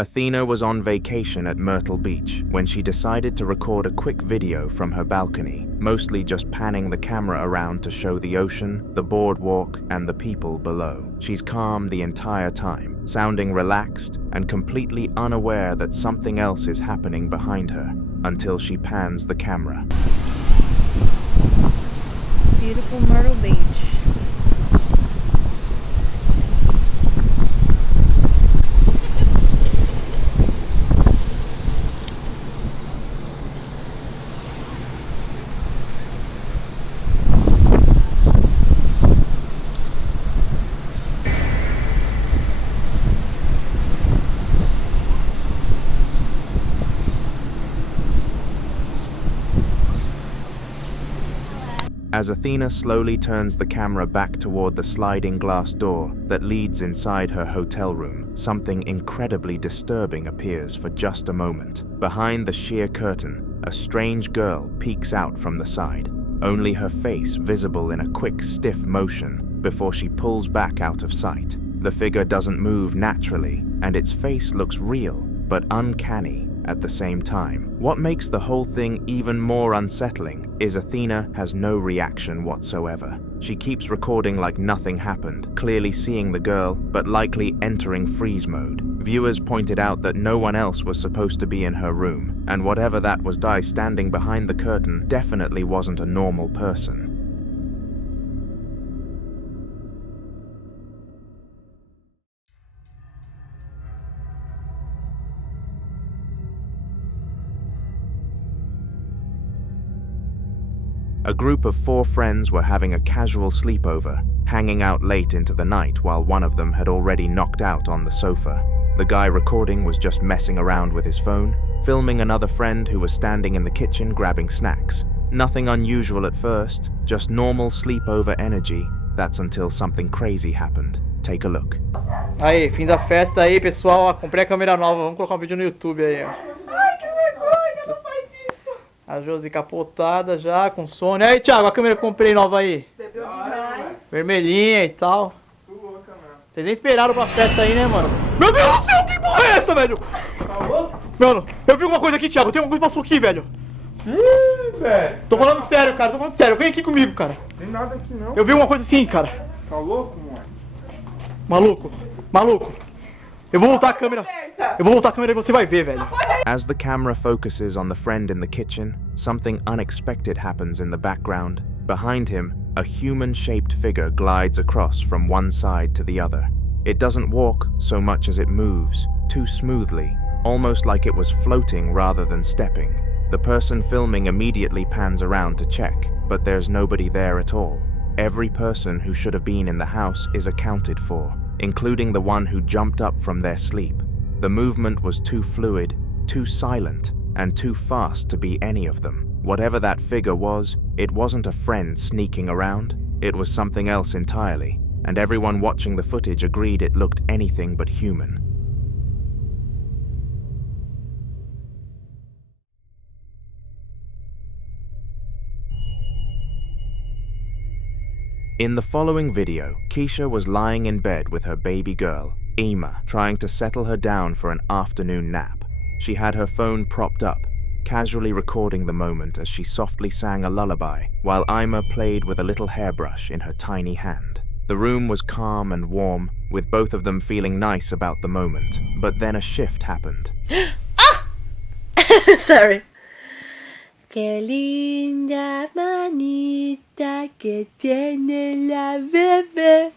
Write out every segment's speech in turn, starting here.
Athena was on vacation at Myrtle Beach when she decided to record a quick video from her balcony, mostly just panning the camera around to show the ocean, the boardwalk, and the people below. She's calm the entire time, sounding relaxed and completely unaware that something else is happening behind her, until she pans the camera. Beautiful Myrtle Beach. As Athena slowly turns the camera back toward the sliding glass door that leads inside her hotel room, something incredibly disturbing appears for just a moment. Behind the sheer curtain, a strange girl peeks out from the side, only her face visible in a quick, stiff motion before she pulls back out of sight. The figure doesn't move naturally, and its face looks real, but uncanny at the same time. What makes the whole thing even more unsettling is Athena has no reaction whatsoever. She keeps recording like nothing happened, clearly seeing the girl, but likely entering freeze mode. Viewers pointed out that no one else was supposed to be in her room, and whatever that was standing behind the curtain definitely wasn't a normal person. A group of 4 friends were having a casual sleepover, hanging out late into the night while one of them had already knocked out on the sofa. The guy recording was just messing around with his phone, filming another friend who was standing in the kitchen grabbing snacks. Nothing unusual at first, just normal sleepover energy. That's until something crazy happened. Take a look. Aí, fim da festa aí, pessoal. Ó, comprei a câmera nova, vamos colocar um vídeo no YouTube aí, ó. A Josi capotada já, com sono. Aí, Thiago, a câmera que eu comprei nova aí. Bebeu demais. Vermelhinha e tal. Vocês nem esperaram pra festa aí, né, mano? Meu Deus do céu, que porra é essa, velho? Mano, eu vi alguma coisa aqui, Thiago. Tem alguma coisa que passou aqui, velho. Ih, velho. Tô falando sério, cara. Tô falando sério. Vem aqui comigo, cara. Tem nada aqui, não. Eu vi uma coisa assim, cara. Tá louco, mano? Maluco. Maluco. Eu vou voltar a câmera. Eu vou voltar a câmera e você vai ver, velho. As the camera focuses on the friend in the kitchen, something unexpected happens in the background. Behind him, a human-shaped figure glides across from one side to the other. It doesn't walk so much as it moves, too smoothly, almost like it was floating rather than stepping. The person filming immediately pans around to check, but there's nobody there at all. Every person who should have been in the house is accounted for, including the one who jumped up from their sleep. The movement was too fluid, too silent, and too fast to be any of them. Whatever that figure was, it wasn't a friend sneaking around. It was something else entirely, and everyone watching the footage agreed it looked anything but human. In the following video, Keisha was lying in bed with her baby girl, Emma, trying to settle her down for an afternoon nap. She had her phone propped up, casually recording the moment as she softly sang a lullaby, while Emma played with a little hairbrush in her tiny hand. The room was calm and warm, with both of them feeling nice about the moment, but then a shift happened. Ah! Sorry. Qué linda manita que tiene la bebé.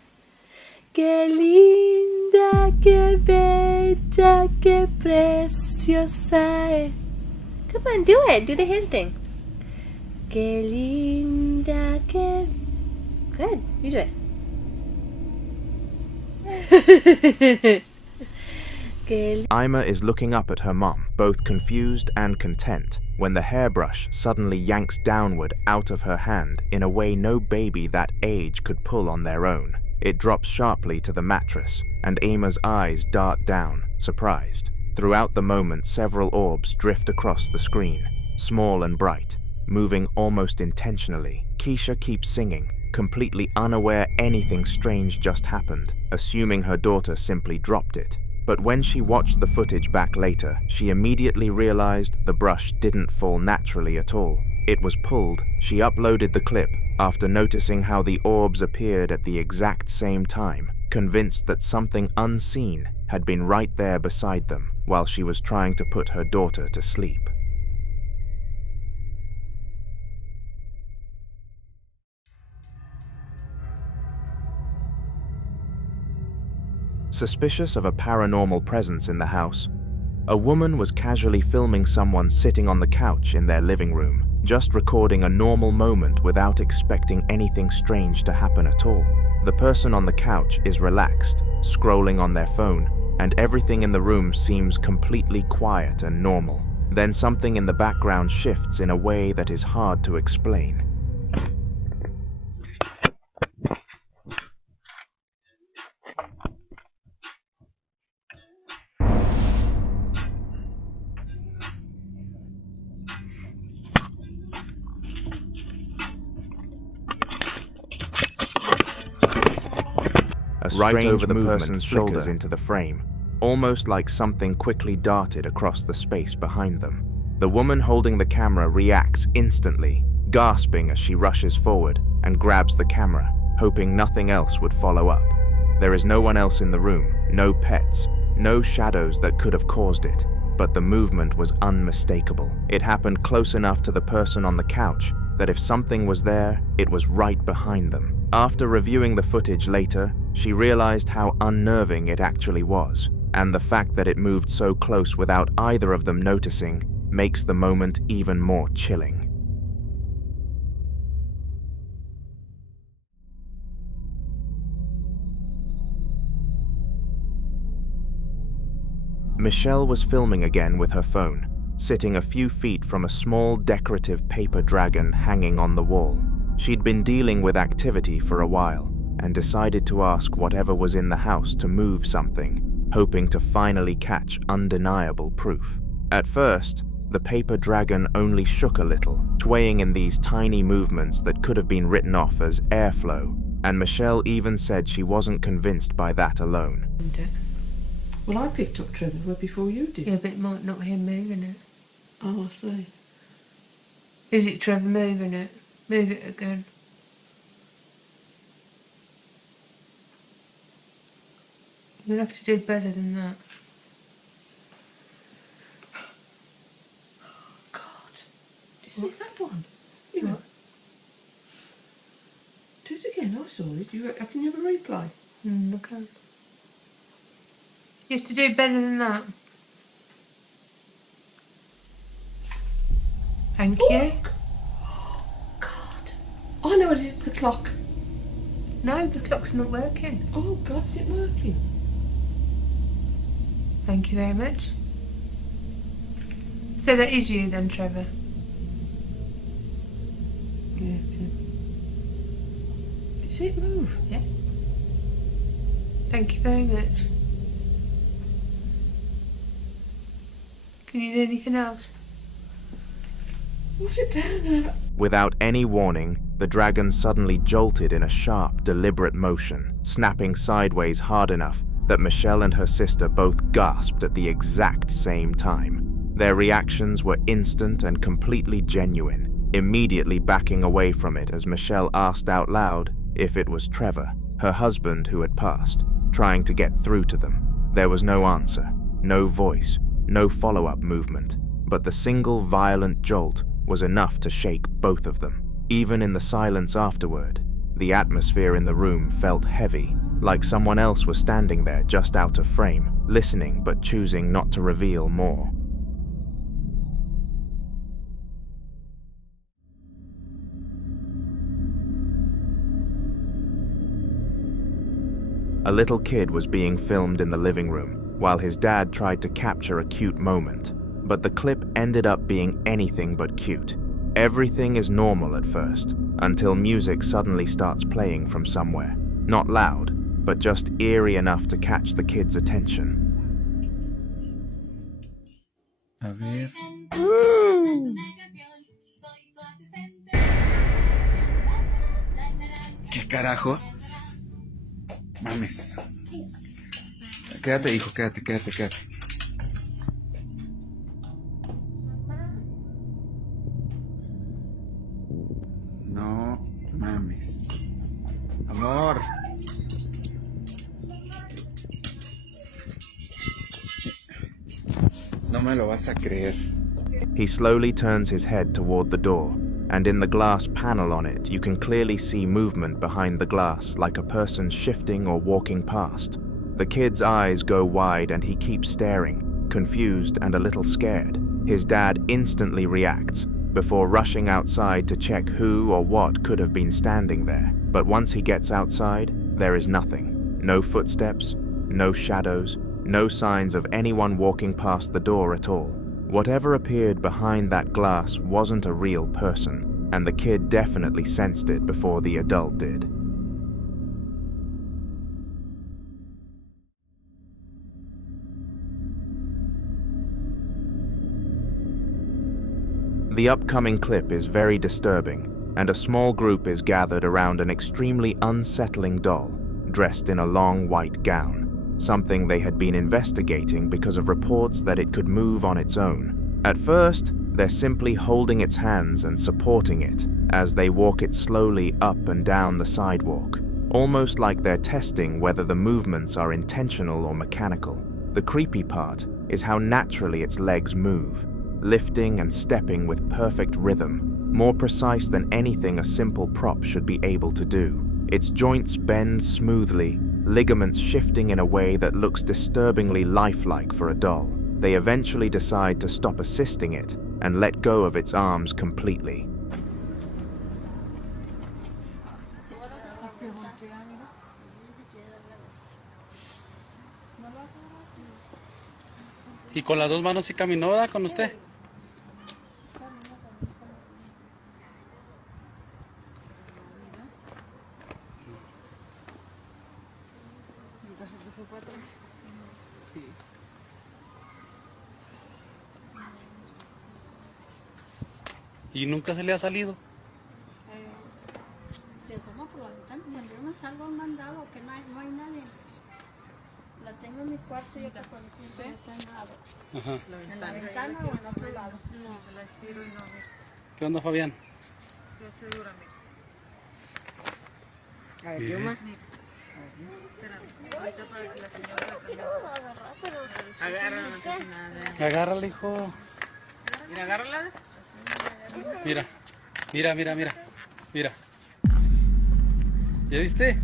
Qué linda, qué bella, qué preciosa es. Come on, do it. Do the hand thing. Qué linda, qué... Good. You do it. Ima is looking up at her mom, both confused and content, when the hairbrush suddenly yanks downward out of her hand in a way no baby that age could pull on their own. It drops sharply to the mattress, and Ima's eyes dart down, surprised. Throughout the moment, several orbs drift across the screen, small and bright, moving almost intentionally. Keisha keeps singing, completely unaware anything strange just happened, assuming her daughter simply dropped it. But when she watched the footage back later, she immediately realized the brush didn't fall naturally at all. It was pulled. She uploaded the clip after noticing how the orbs appeared at the exact same time, convinced that something unseen had been right there beside them while she was trying to put her daughter to sleep. Suspicious of a paranormal presence in the house, a woman was casually filming someone sitting on the couch in their living room, just recording a normal moment without expecting anything strange to happen at all. The person on the couch is relaxed, scrolling on their phone, and everything in the room seems completely quiet and normal. Then something in the background shifts in a way that is hard to explain. A strange right over the person's shoulders into the frame, almost like something quickly darted across the space behind them. The woman holding the camera reacts instantly, gasping as she rushes forward and grabs the camera, hoping nothing else would follow up. There is no one else in the room, no pets, no shadows that could have caused it, but the movement was unmistakable. It happened close enough to the person on the couch that if something was there, it was right behind them. After reviewing the footage later, she realized how unnerving it actually was, and the fact that it moved so close without either of them noticing makes the moment even more chilling. Michelle was filming again with her phone, sitting a few feet from a small decorative paper dragon hanging on the wall. She'd been dealing with activity for a while and decided to ask whatever was in the house to move something, hoping to finally catch undeniable proof. At first, the paper dragon only shook a little, swaying in these tiny movements that could have been written off as airflow, and Michelle even said she wasn't convinced by that alone. Well, I picked up Trevor before you did. Yeah, but it might not be him moving it. Oh, I see. Is it Trevor moving it? Move it again. You'll have to do better than that. God. Do you see that one? You What? Do it again, I saw it. Can you have a replay? Okay. You have to do better than that. Thank you. God. I know what it is, it's the clock. No, the clock's not working. Oh, God, is it working? Thank you very much. So that is you then, Trevor. Yeah, it is. Did you see it move? Yeah. Thank you very much. Can you do anything else? We'll sit down now. Without any warning, the dragon suddenly jolted in a sharp, deliberate motion, snapping sideways hard enough that Michelle and her sister both gasped at the exact same time. Their reactions were instant and completely genuine, immediately backing away from it as Michelle asked out loud if it was Trevor, her husband who had passed, trying to get through to them. There was no answer, no voice, no follow-up movement, but the single violent jolt was enough to shake both of them. Even in the silence afterward, the atmosphere in the room felt heavy, like someone else was standing there just out of frame, listening but choosing not to reveal more. A little kid was being filmed in the living room, while his dad tried to capture a cute moment. But the clip ended up being anything but cute. Everything is normal at first, until music suddenly starts playing from somewhere. Not loud, but just eerie enough to catch the kid's attention. A ver. ¿Qué carajo? Mames. Quédate, hijo, quédate. No mames. Amor. No me lo vas a creer. He slowly turns his head toward the door, and in the glass panel on it, you can clearly see movement behind the glass, like a person shifting or walking past. The kid's eyes go wide and he keeps staring, confused and a little scared. His dad instantly reacts, before rushing outside to check who or what could have been standing there. But once he gets outside, there is nothing. No footsteps, no shadows, no signs of anyone walking past the door at all. Whatever appeared behind that glass wasn't a real person, and the kid definitely sensed it before the adult did. The upcoming clip is very disturbing, and a small group is gathered around an extremely unsettling doll, dressed in a long white gown, something they had been investigating because of reports that it could move on its own. At first, they're simply holding its hands and supporting it as they walk it slowly up and down the sidewalk, almost like they're testing whether the movements are intentional or mechanical. The creepy part is how naturally its legs move, lifting and stepping with perfect rhythm, more precise than anything a simple prop should be able to do. Its joints bend smoothly, ligaments shifting in a way that looks disturbingly lifelike for a doll. They eventually decide to stop assisting it and let go of its arms completely. ¿Y con las dos manos sí caminó, ¿verdad? ¿Con usted? Entonces te fue para atrás. Sí. ¿Y nunca se le ha salido? Se asoma por la ventana. Cuando yo me salgo a un mandado que no hay nadie. La tengo en mi cuarto y otra por aquí está en lado. Ajá. En la ventana o en otro lado. No, se la estiro y no ve. ¿Qué onda, Fabián? Se asegura, mira. A ver, Bien. Yuma. Espérame. Ahorita para que la señora la cambie. Agárrala. Agárrala, hijo. Mira, agárrala. Mira. Mira. ¿Ya viste?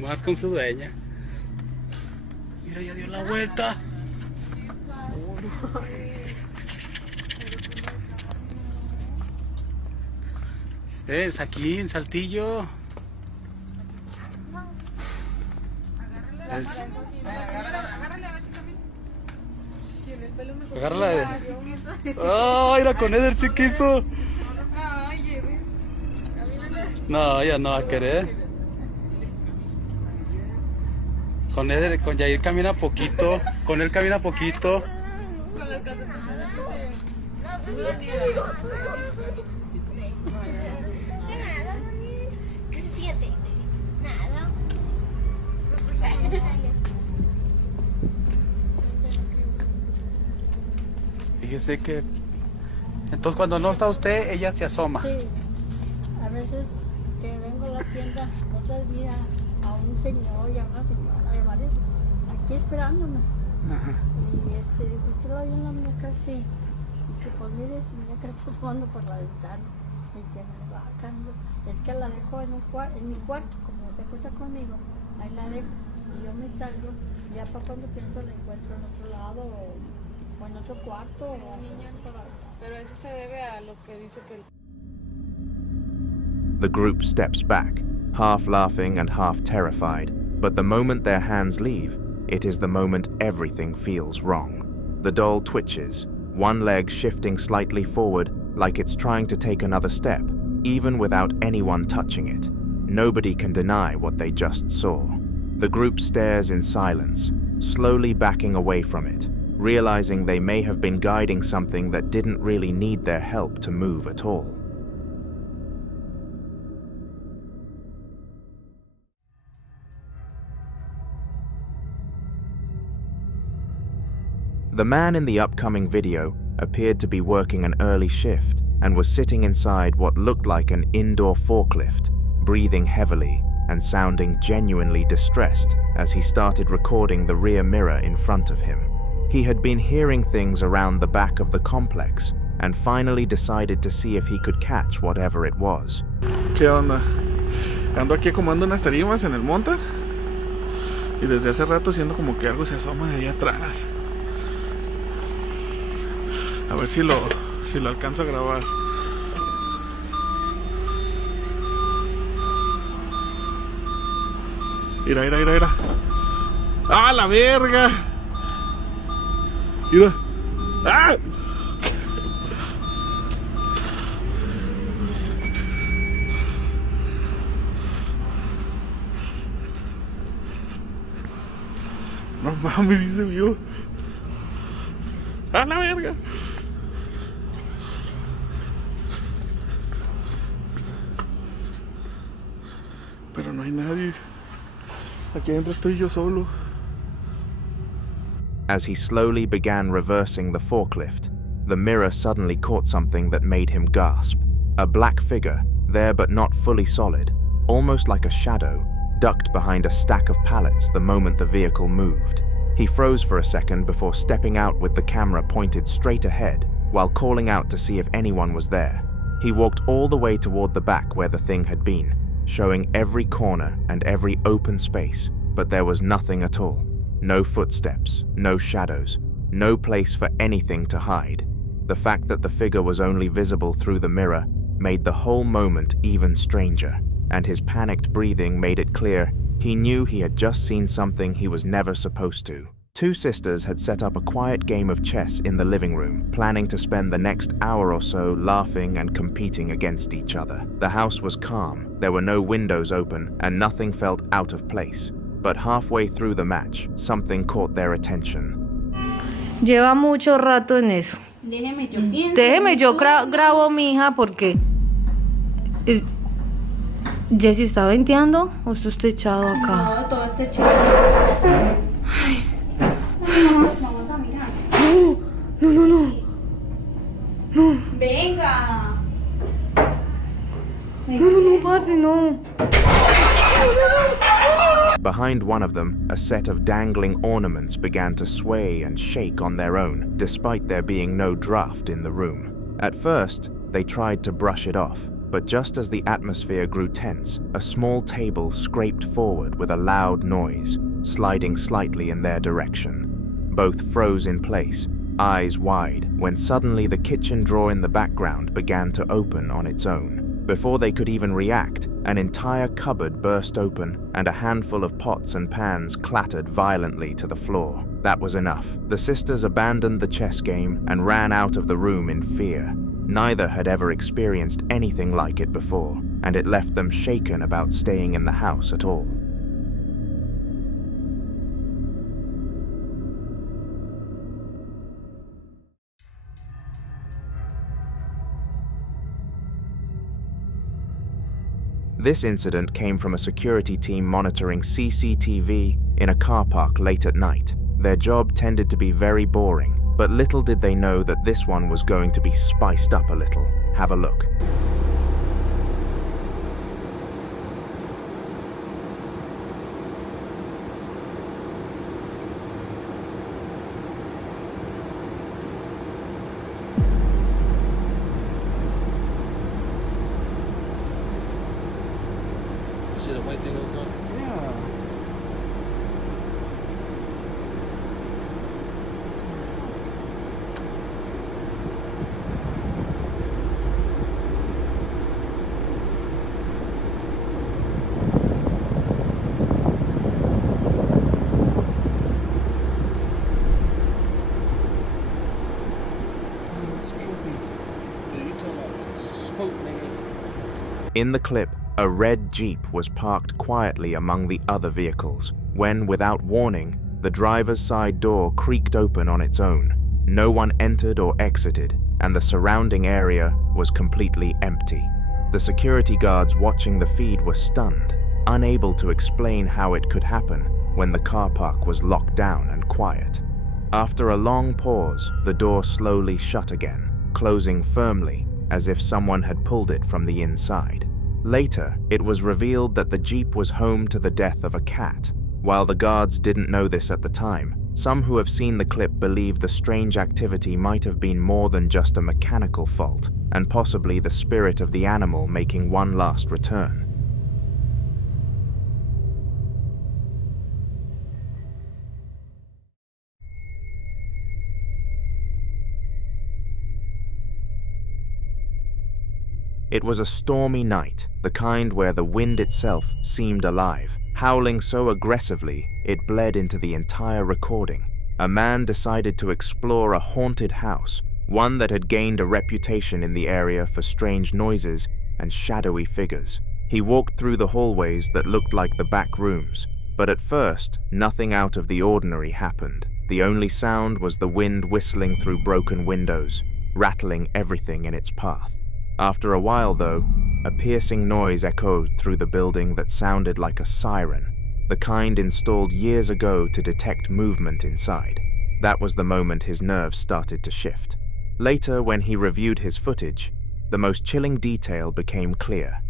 Más con su dueña. Mira, ya dio la vuelta. Es aquí en Saltillo. Agárrala de... ¡Ay, la con Eder sí quiso! No, ya no va a querer. Con Eder, con Yair camina poquito. Con él camina poquito. Fíjese que... Entonces cuando no está usted, ella se asoma. Sí. A veces que vengo a la tienda, otros días a un señor y a una señora, y a varios, aquí esperándome. Ajá. Y usted la vio en la muñeca, sí. Dice, pues mire, su muñeca está asomando por la ventana. Y que me va cambio. Es que la dejo en mi cuarto, como se acuesta conmigo, ahí la dejo. Y yo me salgo, y ya para cuando pienso la encuentro en otro lado, o en otro cuarto, o así, por la ventana. Pero eso se debe a lo que dice que... The group steps back, half laughing and half terrified, but the moment their hands leave, it is the moment everything feels wrong. The doll twitches, one leg shifting slightly forward like it's trying to take another step, even without anyone touching it. Nobody can deny what they just saw. The group stares in silence, slowly backing away from it, realizing they may have been guiding something that didn't really need their help to move at all. The man in the upcoming video appeared to be working an early shift and was sitting inside what looked like an indoor forklift, breathing heavily and sounding genuinely distressed as he started recording the rear mirror in front of him. He had been hearing things around the back of the complex and finally decided to see if he could catch whatever it was. ¿Qué onda? Ando aquí acomodando unas tarimas en el monte y desde hace rato siento como que algo se asoma de allá atrás. A ver si lo alcanzo a grabar. Mira. ¡Ah, la verga! Mira. ¡Ah! No mames, sí se vio. ¡Ah, la verga! Pero no hay nadie. Aquí adentro estoy yo solo. As he slowly began reversing the forklift, the mirror suddenly caught something that made him gasp. A black figure, there but not fully solid, almost like a shadow, ducked behind a stack of pallets the moment the vehicle moved. He froze for a second before stepping out with the camera pointed straight ahead while calling out to see if anyone was there. He walked all the way toward the back where the thing had been, showing every corner and every open space, but there was nothing at all. No footsteps, no shadows, no place for anything to hide. The fact that the figure was only visible through the mirror made the whole moment even stranger, and his panicked breathing made it clear he knew he had just seen something he was never supposed to. Two sisters had set up a quiet game of chess in the living room, planning to spend the next hour or so laughing and competing against each other. The house was calm, there were no windows open, and nothing felt out of place. But halfway through the match, something caught their attention. Lleva mucho rato en eso. Déjeme, yo pienso. Déjeme, yo grabo mi hija porque... ¿Jessy está venteando o esto está echado acá? No, todo está echado. Ay. Vamos a mirar. No. Venga. No, parce, no. Behind one of them, a set of dangling ornaments began to sway and shake on their own, despite there being no draft in the room. At first, they tried to brush it off, but just as the atmosphere grew tense, a small table scraped forward with a loud noise, sliding slightly in their direction. Both froze in place, eyes wide, when suddenly the kitchen drawer in the background began to open on its own. Before they could even react, an entire cupboard burst open and a handful of pots and pans clattered violently to the floor. That was enough. The sisters abandoned the chess game and ran out of the room in fear. Neither had ever experienced anything like it before, and it left them shaken about staying in the house at all. This incident came from a security team monitoring CCTV in a car park late at night. Their job tended to be very boring, but little did they know that this one was going to be spiced up a little. Have a look. See the white thing over there? Yeah. In the clip, a red Jeep was parked quietly among the other vehicles when, without warning, The driver's side door creaked open on its own. No one entered or exited, and the surrounding area was completely empty. The security guards watching the feed were stunned, unable to explain how it could happen when the car park was locked down and quiet. After a long pause, the door slowly shut again, closing firmly as if someone had pulled it from the inside. Later, it was revealed that the Jeep was home to the death of a cat. While the guards didn't know this at the time, some who have seen the clip believe the strange activity might have been more than just a mechanical fault, and possibly the spirit of the animal making one last return. It was a stormy night, the kind where the wind itself seemed alive, howling so aggressively it bled into the entire recording. A man decided to explore a haunted house, one that had gained a reputation in the area for strange noises and shadowy figures. He walked through the hallways that looked like the back rooms, but at first, nothing out of the ordinary happened. The only sound was the wind whistling through broken windows, rattling everything in its path. After a while, though, a piercing noise echoed through the building that sounded like a siren, the kind installed years ago to detect movement inside. That was the moment his nerves started to shift. Later, when he reviewed his footage, the most chilling detail became clear.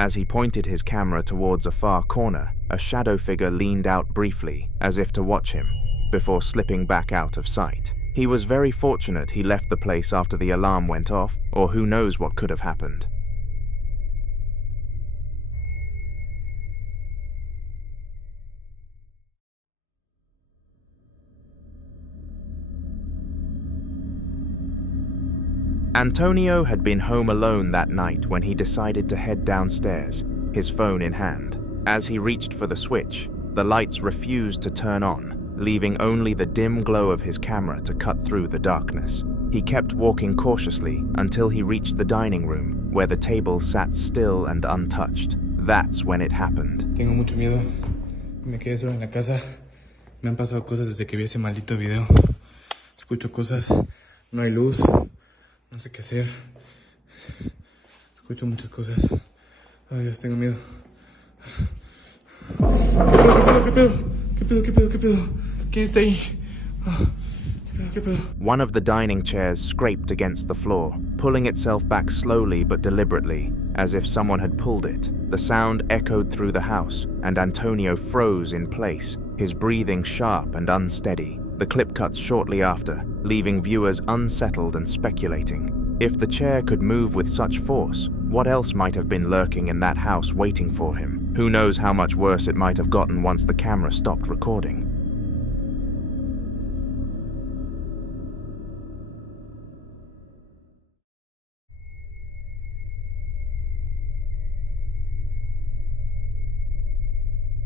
As he pointed his camera towards a far corner, a shadow figure leaned out briefly, as if to watch him, before slipping back out of sight. He was very fortunate he left the place after the alarm went off, or who knows what could have happened. Antonio had been home alone that night when he decided to head downstairs, his phone in hand. As he reached for the switch, the lights refused to turn on, leaving only the dim glow of his camera to cut through the darkness. He kept walking cautiously until he reached the dining room, where the table sat still and untouched. That's when it happened. Tengo mucho miedo. Me quedé solo en la casa. Me han pasado cosas desde que vi ese maldito video. Escucho cosas. No hay luz. No sé qué hacer. Escucho muchas cosas. Ay, Dios, tengo miedo. ¿Qué pedo? ¿Qué pedo? ¿Qué pedo? ¿Qué pedo? ¿Quién está ahí? ¿Qué pedo? One of the dining chairs scraped against the floor, pulling itself back slowly but deliberately, as if someone had pulled it. The sound echoed through the house, and Antonio froze in place, his breathing sharp and unsteady. The clip cuts shortly after, leaving viewers unsettled and speculating. If the chair could move with such force, what else might have been lurking in that house waiting for him? Who knows how much worse it might have gotten once the camera stopped recording.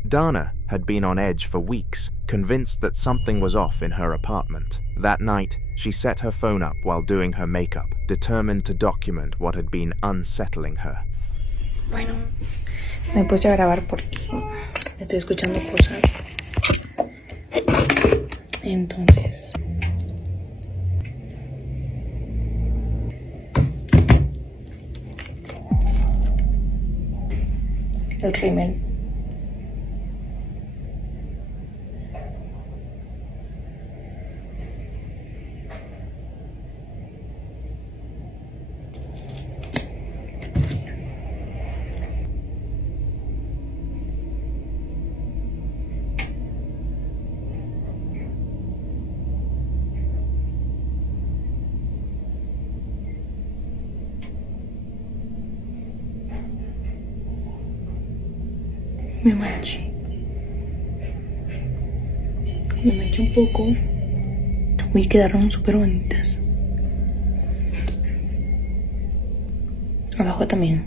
Dana had been on edge for weeks, convinced that something was off in her apartment. That night, she set her phone up while doing her makeup, determined to document what had been unsettling her. Bueno, me puse a grabar porque estoy escuchando cosas. Entonces... el rímel. Me manché un poco. Uy, quedaron súper bonitas. Abajo también.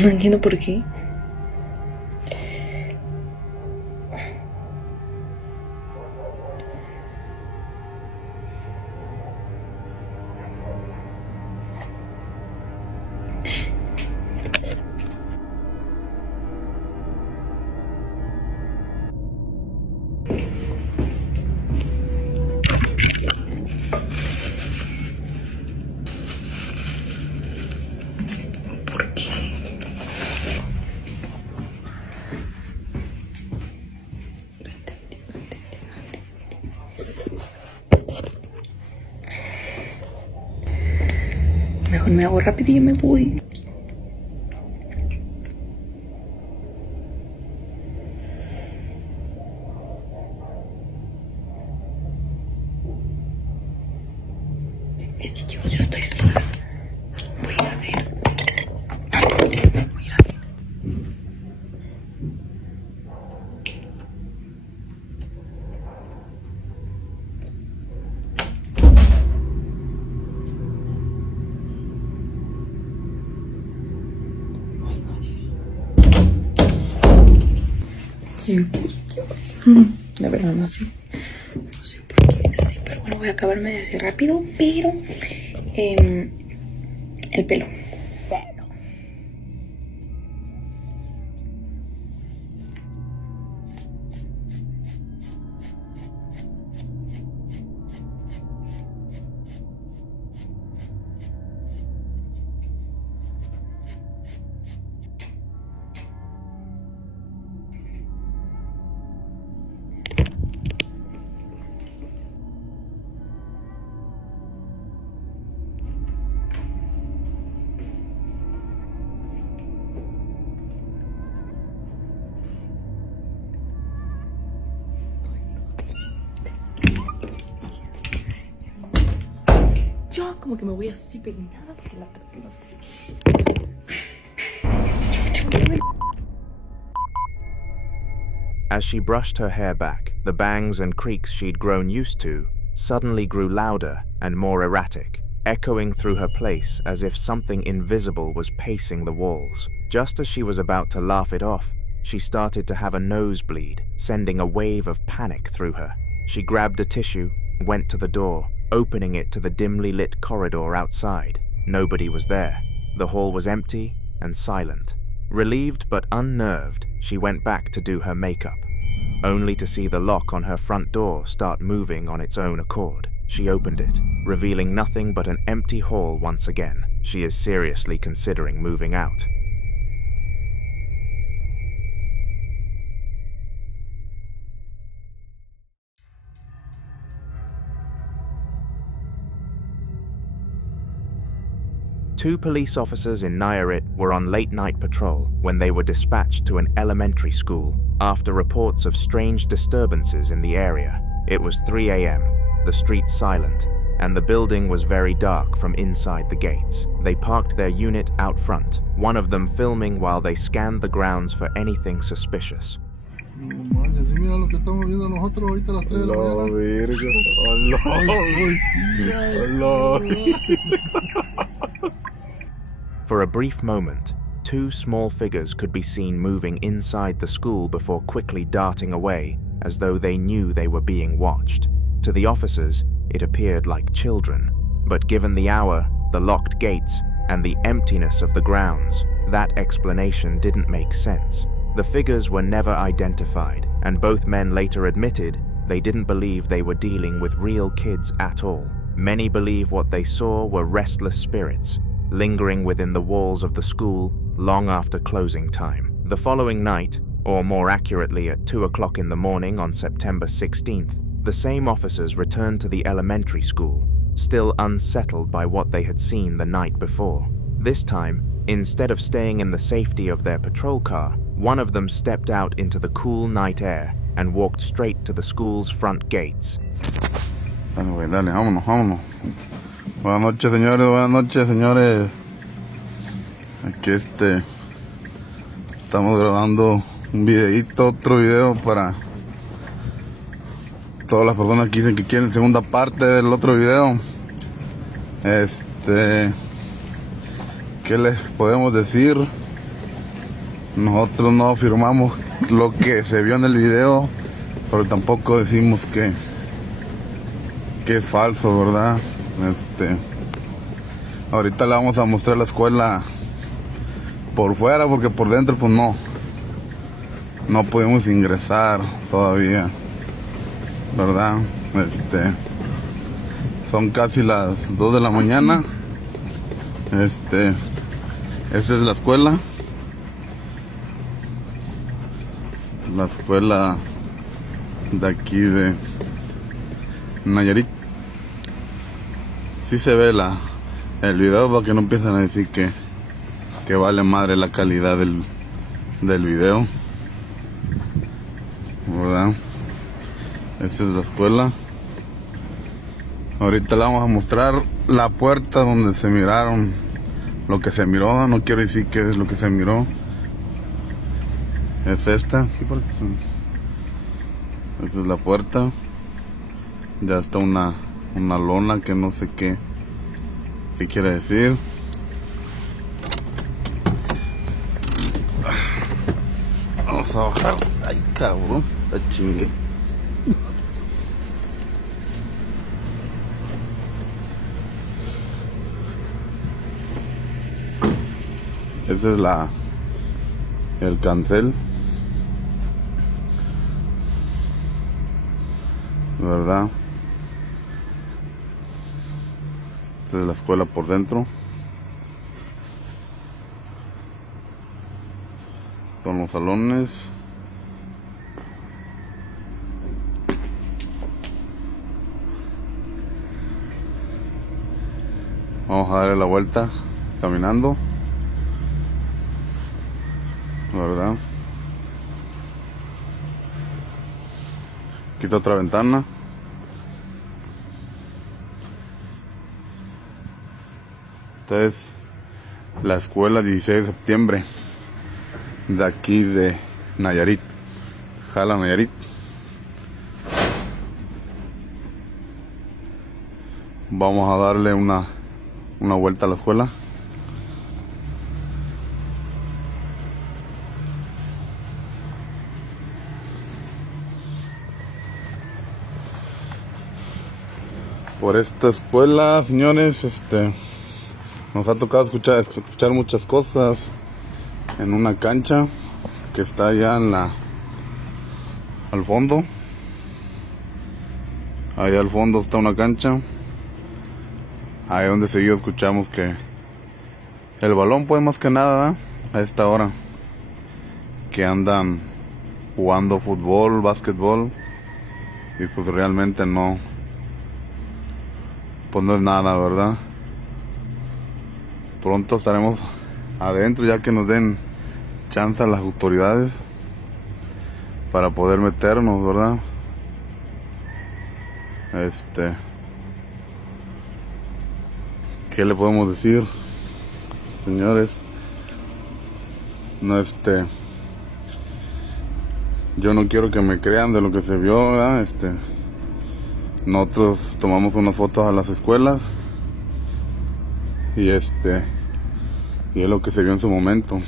No entiendo por qué. Mejor me hago rápido y yo me voy. Es que chicos, yo estoy sola. Voy a ir a ver. Voy a ir a ver. Sí, la verdad no sé. No sé por qué es así, pero bueno, voy a acabarme de hacer rápido, pero el pelo. Yo como que me voy así peinada porque la persona no sé. As she brushed her hair back, the bangs and creaks she'd grown used to suddenly grew louder and more erratic, echoing through her place as if something invisible was pacing the walls. Just as she was about to laugh it off, she started to have a nosebleed, sending a wave of panic through her. She grabbed a tissue, went to the door, opening it to the dimly lit corridor outside. Nobody was there. The hall was empty and silent. Relieved but unnerved, she went back to do her makeup, only to see the lock on her front door start moving on its own accord. She opened it, revealing nothing but an empty hall once again. She is seriously considering moving out. Two police officers in Nayarit were on late-night patrol when they were dispatched to an elementary school after reports of strange disturbances in the area. It was 3 a.m., the streets silent, and the building was very dark from inside the gates. They parked their unit out front, one of them filming while they scanned the grounds for anything suspicious. No manches, sí, mira lo que estamos viendo nosotros ahorita a las 3 de la mañana. For a brief moment, two small figures could be seen moving inside the school before quickly darting away, as though they knew they were being watched. To the officers, it appeared like children, but given the hour, the locked gates, and the emptiness of the grounds, that explanation didn't make sense. The figures were never identified, and both men later admitted they didn't believe they were dealing with real kids at all. Many believe what they saw were restless spirits, lingering within the walls of the school long after closing time. The following night, or more accurately at 2 o'clock in the morning on September 16th, the same officers returned to the elementary school, still unsettled by what they had seen the night before. This time, instead of staying in the safety of their patrol car, one of them stepped out into the cool night air and walked straight to the school's front gates. Dale, güey, dale, vámonos, vámonos. Buenas noches, señores, buenas noches, señores. Aquí estamos grabando un videíto, otro video para todas las personas que dicen que quieren segunda parte del otro video. ¿Qué les podemos decir? Nosotros no afirmamos lo que se vio en el video, pero tampoco decimos que es falso, ¿verdad? Ahorita le vamos a mostrar la escuela por fuera, porque por dentro pues no podemos ingresar todavía, ¿verdad? Son casi las 2 de la mañana. Esta es la escuela de aquí de Nayarit. Sí se ve el video, para que no empiecen a decir que vale madre la calidad del video, ¿verdad? Esta es la escuela. Ahorita le vamos a mostrar la puerta donde se miraron lo que se miró. No quiero decir qué es lo que se miró. Es esta. Esta es la puerta. Ya está una lona que no sé qué quiere decir. Vamos a bajar. Ay, cabrón, la chingue. Ese es el cancel, ¿verdad? Esta es la escuela por dentro. Son los salones. Vamos a darle la vuelta caminando, ¿verdad? Quita otra ventana. Esta es la escuela 16 de septiembre de aquí de Nayarit, Jala, Nayarit. Vamos a darle una vuelta a la escuela. Por esta escuela, señores, nos ha tocado escuchar muchas cosas en una cancha que está allá al fondo. Allá al fondo está una cancha. Ahí donde seguido escuchamos que el balón, pues más que nada, a esta hora, que andan jugando fútbol, básquetbol, y pues realmente no, pues no es nada, ¿verdad? Pronto estaremos adentro ya que nos den chance a las autoridades para poder meternos, ¿verdad? ¿Qué le podemos decir, señores? No, yo no quiero que me crean de lo que se vio, ¿verdad? Nosotros tomamos unas fotos a las escuelas y es lo que se vio en su momento.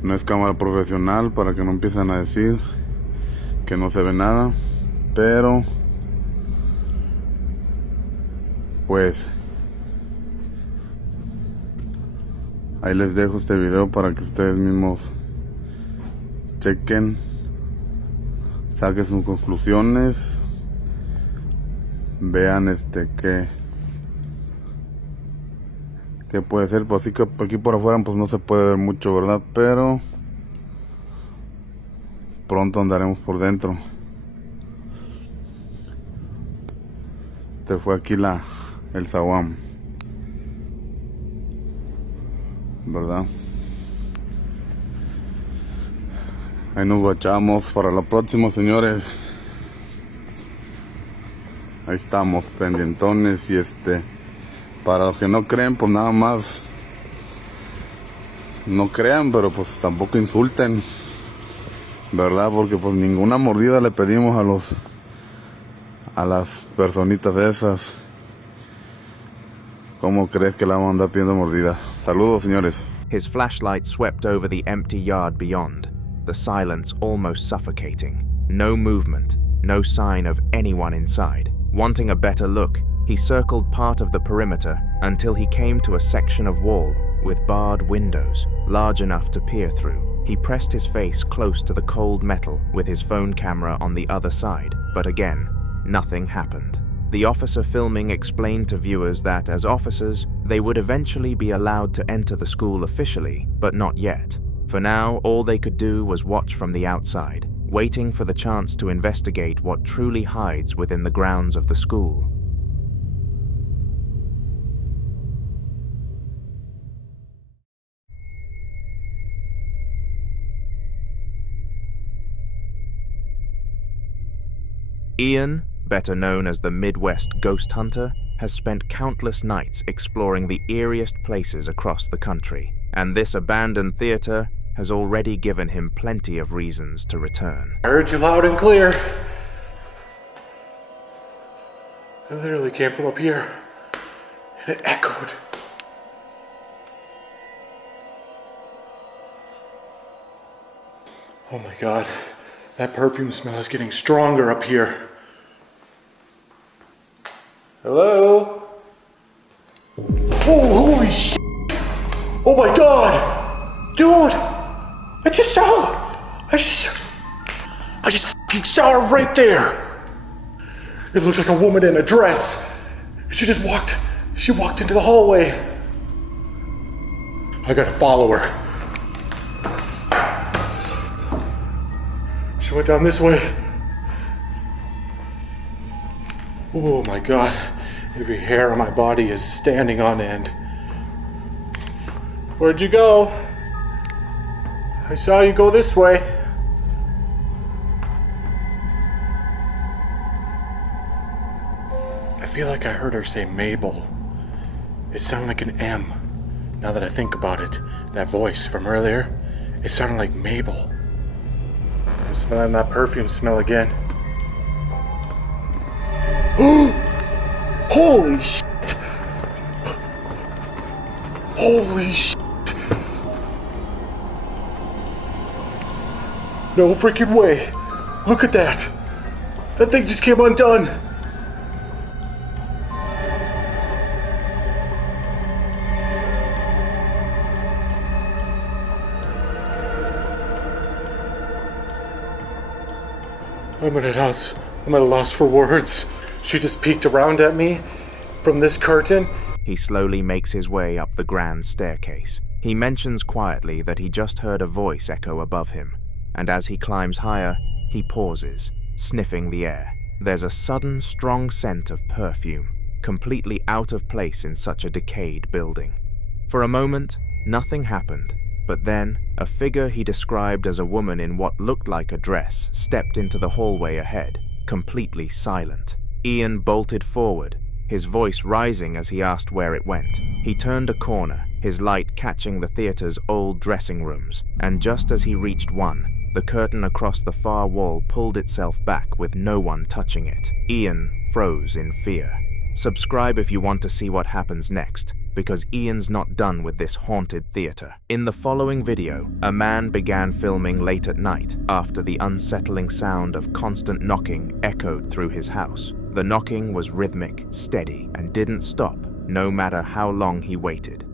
No es cámara profesional, para que no empiecen a decir que no se ve nada, pero pues ahí les dejo este video para que ustedes mismos chequen, saquen sus conclusiones, vean qué puede ser. Pues así que aquí por afuera pues no se puede ver mucho, ¿verdad? Pero pronto andaremos por dentro. Fue aquí el zaguán, ¿verdad? Ahí nos guachamos para la próxima, señores. Ahí estamos, pendientones. Y para los que no creen, pues nada más no crean, pero pues tampoco insulten, ¿verdad? Porque pues ninguna mordida le pedimos a las personitas esas. ¿Cómo crees que la vamos a andar pidiendo mordida? Saludos, señores. His flashlight swept over the empty yard beyond, the silence almost suffocating. No movement, no sign of anyone inside. Wanting a better look, he circled part of the perimeter until he came to a section of wall with barred windows, large enough to peer through. He pressed his face close to the cold metal with his phone camera on the other side, but again, nothing happened. The officer filming explained to viewers that, as officers, they would eventually be allowed to enter the school officially, but not yet. For now, all they could do was watch from the outside, waiting for the chance to investigate what truly hides within the grounds of the school. Ian, better known as the Midwest Ghost Hunter, has spent countless nights exploring the eeriest places across the country, and this abandoned theater has already given him plenty of reasons to return. I heard you loud and clear. It literally came from up here, and it echoed. Oh my God, that perfume smell is getting stronger up here. Hello? Oh, holy shit! Oh my God! Dude! I just fucking saw her right there! It looked like a woman in a dress. She walked into the hallway. I gotta follow her. She went down this way. Oh my God, every hair on my body is standing on end. Where'd you go? I saw you go this way. I feel like I heard her say Mabel. It sounded like an M. Now that I think about it, that voice from earlier, it sounded like Mabel. I'm smelling that perfume smell again. Holy shit! Holy shit! No freaking way! Look at that! That thing just came undone! I'm at a loss for words. She just peeked around at me from this curtain. He slowly makes his way up the grand staircase. He mentions quietly that he just heard a voice echo above him, and as he climbs higher, he pauses, sniffing the air. There's a sudden, strong scent of perfume, completely out of place in such a decayed building. For a moment, nothing happened, but then a figure he described as a woman in what looked like a dress stepped into the hallway ahead, completely silent. Ian bolted forward, his voice rising as he asked where it went. He turned a corner, his light catching the theater's old dressing rooms, and just as he reached one, the curtain across the far wall pulled itself back with no one touching it. Ian froze in fear. Subscribe if you want to see what happens next, because Ian's not done with this haunted theater. In the following video, a man began filming late at night after the unsettling sound of constant knocking echoed through his house. The knocking was rhythmic, steady, and didn't stop, no matter how long he waited.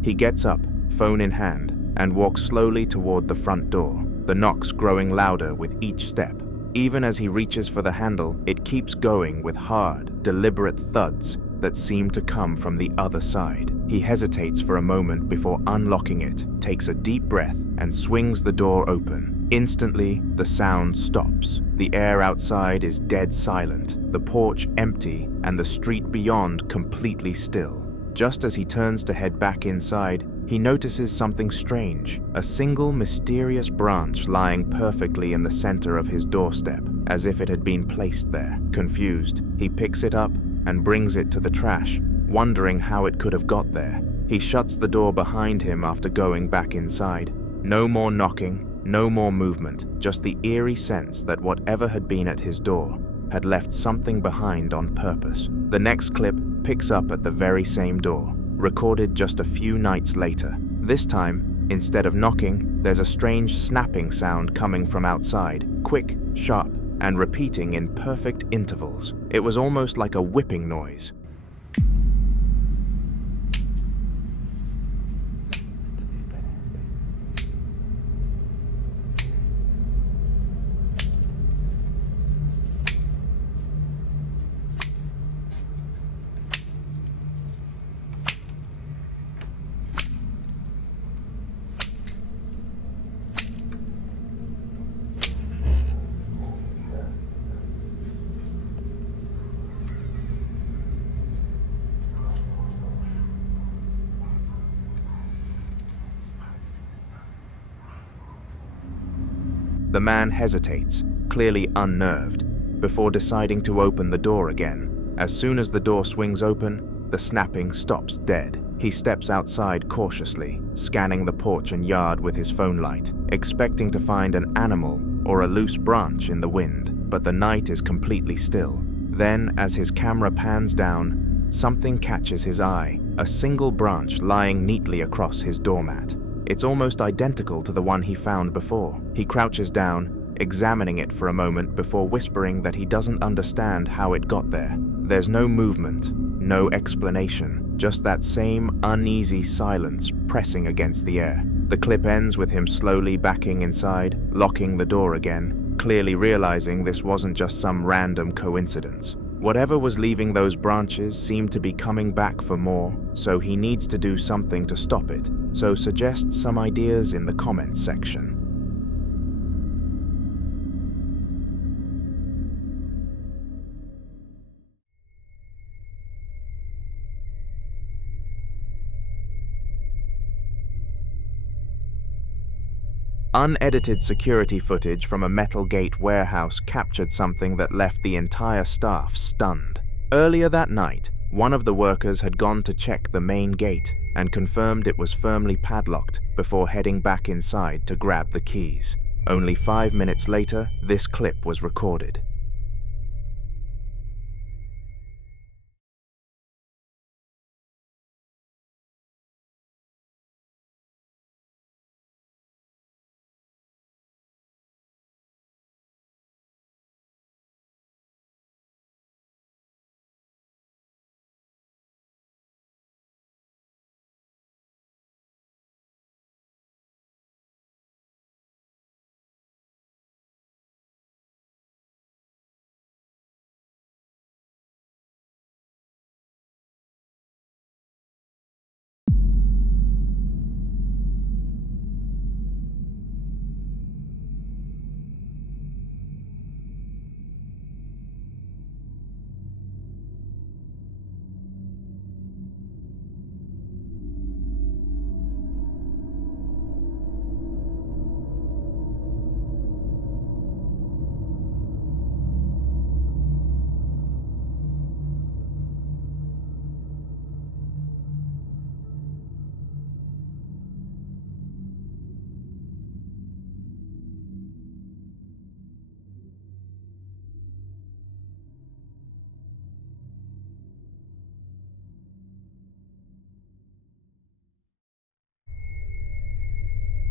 He gets up, phone in hand, and walks slowly toward the front door, the knocks growing louder with each step. Even as he reaches for the handle, it keeps going with hard, deliberate thuds that seem to come from the other side. He hesitates for a moment before unlocking it, takes a deep breath, and swings the door open. Instantly, the sound stops. The air outside is dead silent, the porch empty, and the street beyond completely still. Just as he turns to head back inside, he notices something strange, a single mysterious branch lying perfectly in the center of his doorstep, as if it had been placed there. Confused, he picks it up and brings it to the trash, wondering how it could have got there. He shuts the door behind him after going back inside. No more knocking, no more movement, just the eerie sense that whatever had been at his door had left something behind on purpose. The next clip picks up at the very same door, recorded just a few nights later. This time, instead of knocking, there's a strange snapping sound coming from outside, quick, sharp, and repeating in perfect intervals. It was almost like a whipping noise. The man hesitates, clearly unnerved, before deciding to open the door again. As soon as the door swings open, the snapping stops dead. He steps outside cautiously, scanning the porch and yard with his phone light, expecting to find an animal or a loose branch in the wind, but the night is completely still. Then, as his camera pans down, something catches his eye, a single branch lying neatly across his doormat. It's almost identical to the one he found before. He crouches down, examining it for a moment before whispering that he doesn't understand how it got there. There's no movement, no explanation, just that same uneasy silence pressing against the air. The clip ends with him slowly backing inside, locking the door again, clearly realizing this wasn't just some random coincidence. Whatever was leaving those branches seemed to be coming back for more, so he needs to do something to stop it, so suggest some ideas in the comments section. Unedited security footage from a metal gate warehouse captured something that left the entire staff stunned. Earlier that night, one of the workers had gone to check the main gate and confirmed it was firmly padlocked before heading back inside to grab the keys. Only 5 minutes later, this clip was recorded.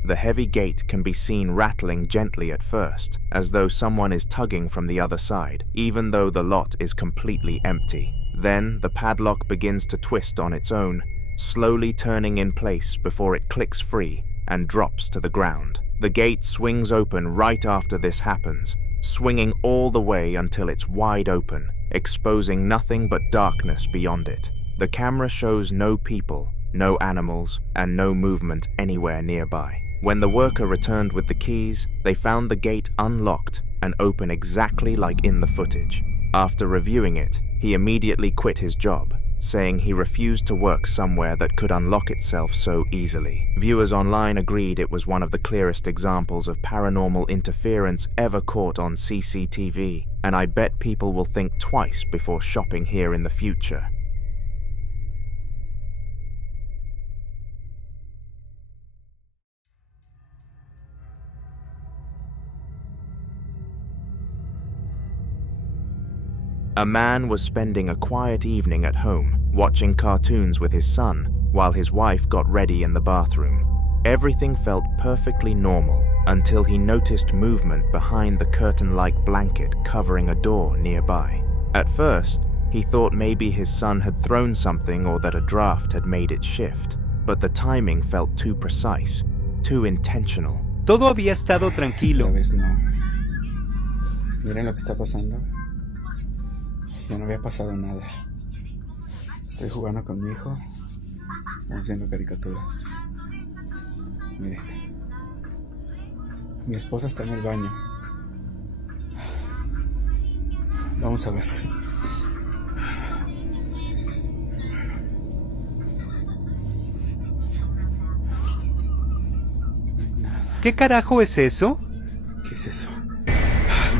The heavy gate can be seen rattling gently at first, as though someone is tugging from the other side, even though the lot is completely empty. Then the padlock begins to twist on its own, slowly turning in place before it clicks free and drops to the ground. The gate swings open right after this happens, swinging all the way until it's wide open, exposing nothing but darkness beyond it. The camera shows no people, no animals, and no movement anywhere nearby. When the worker returned with the keys, they found the gate unlocked and open exactly like in the footage. After reviewing it, he immediately quit his job, saying he refused to work somewhere that could unlock itself so easily. Viewers online agreed it was one of the clearest examples of paranormal interference ever caught on CCTV, and I bet people will think twice before shopping here in the future. A man was spending a quiet evening at home, watching cartoons with his son, while his wife got ready in the bathroom. Everything felt perfectly normal, until he noticed movement behind the curtain-like blanket covering a door nearby. At first, he thought maybe his son had thrown something or that a draft had made it shift, but the timing felt too precise, too intentional. Todo había estado tranquilo. Esta vez no. Miren lo que está pasando. Ya no había pasado nada. Estoy jugando con mi hijo. Estamos viendo caricaturas. Miren. Mi esposa está en el baño. Vamos a ver. ¿Qué carajo es eso? ¿Qué es eso?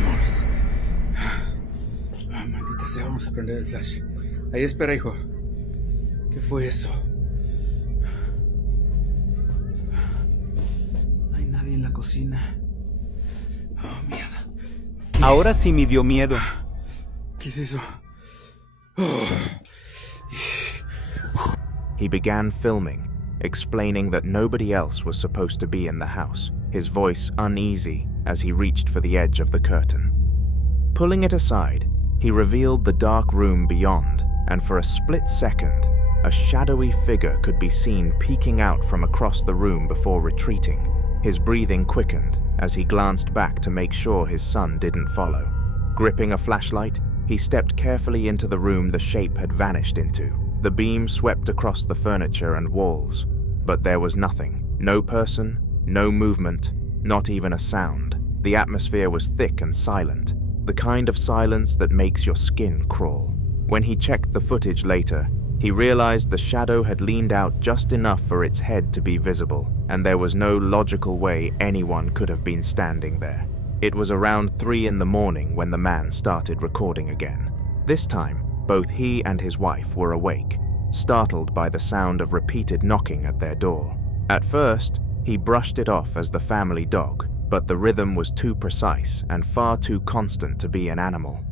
Mames. Maldita sea, vamos a prender el flash. Ahí espera, hijo. ¿Qué fue eso? No hay nadie en la cocina. Oh, mierda. ¿Qué? Ahora sí me dio miedo. ¿Qué es eso? He began filming, explaining that nobody else was supposed to be in the house, his voice uneasy as he reached for the edge of the curtain. Pulling it aside, he revealed the dark room beyond, and for a split second, a shadowy figure could be seen peeking out from across the room before retreating. His breathing quickened as he glanced back to make sure his son didn't follow. Gripping a flashlight, He stepped carefully into the room the shape had vanished into. The beam swept across the furniture and walls, but there was nothing. No person, no movement, not even a sound. The atmosphere was thick and silent, the kind of silence that makes your skin crawl. When he checked the footage later, he realized the shadow had leaned out just enough for its head to be visible, and there was no logical way anyone could have been standing there. It was around 3 in the morning when the man started recording again. This time, both he and his wife were awake, startled by the sound of repeated knocking at their door. At first, he brushed it off as the family dog, but the rhythm was too precise and far too constant to be an animal.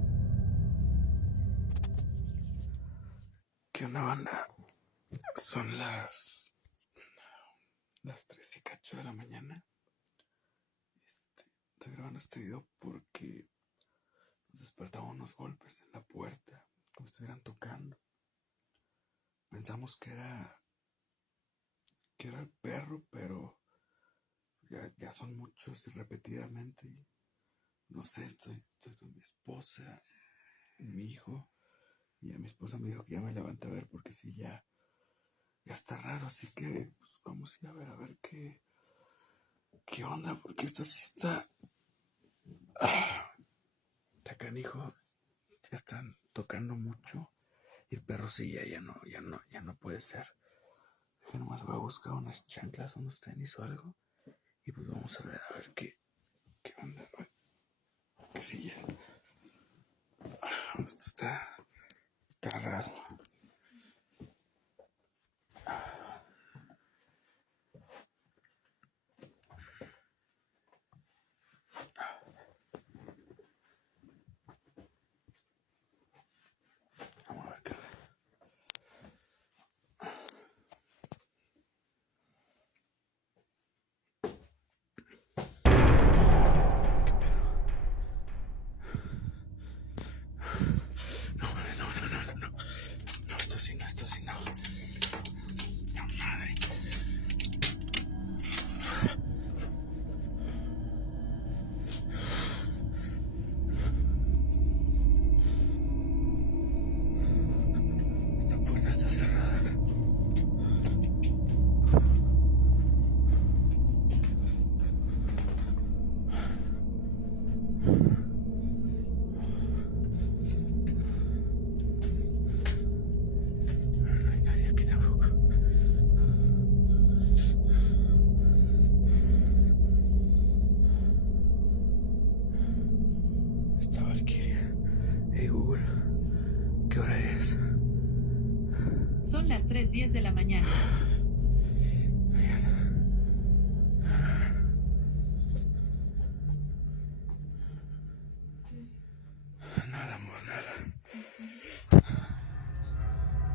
¿Qué onda, banda? Son las 3 y cacho de la mañana. Estoy grabando este video porque nos despertaban unos golpes en la puerta, como si estuvieran tocando. Pensamos que era el perro, pero ya son muchos y repetidamente. No sé, estoy con mi esposa y mi hijo. Y a mi esposa me dijo que ya me levante a ver porque sí, ya está raro. Así que pues, vamos a ir a ver qué onda, porque esto sí está... Está canijo. Ya están tocando mucho. Y el perro sí, ya no puede ser. Yo nomás voy a buscar unas chanclas, unos tenis o algo. Y pues vamos a ver qué onda. Que sí, ya. Esto está raro. Vamos a ver qué. No, esto sí no. No, madre. Esta puerta está cerrada. No hay nadie aquí tampoco. Esta Valkyria. Hey Google, ¿qué hora es? Son las 3:10 de la mañana. Nada, amor, nada.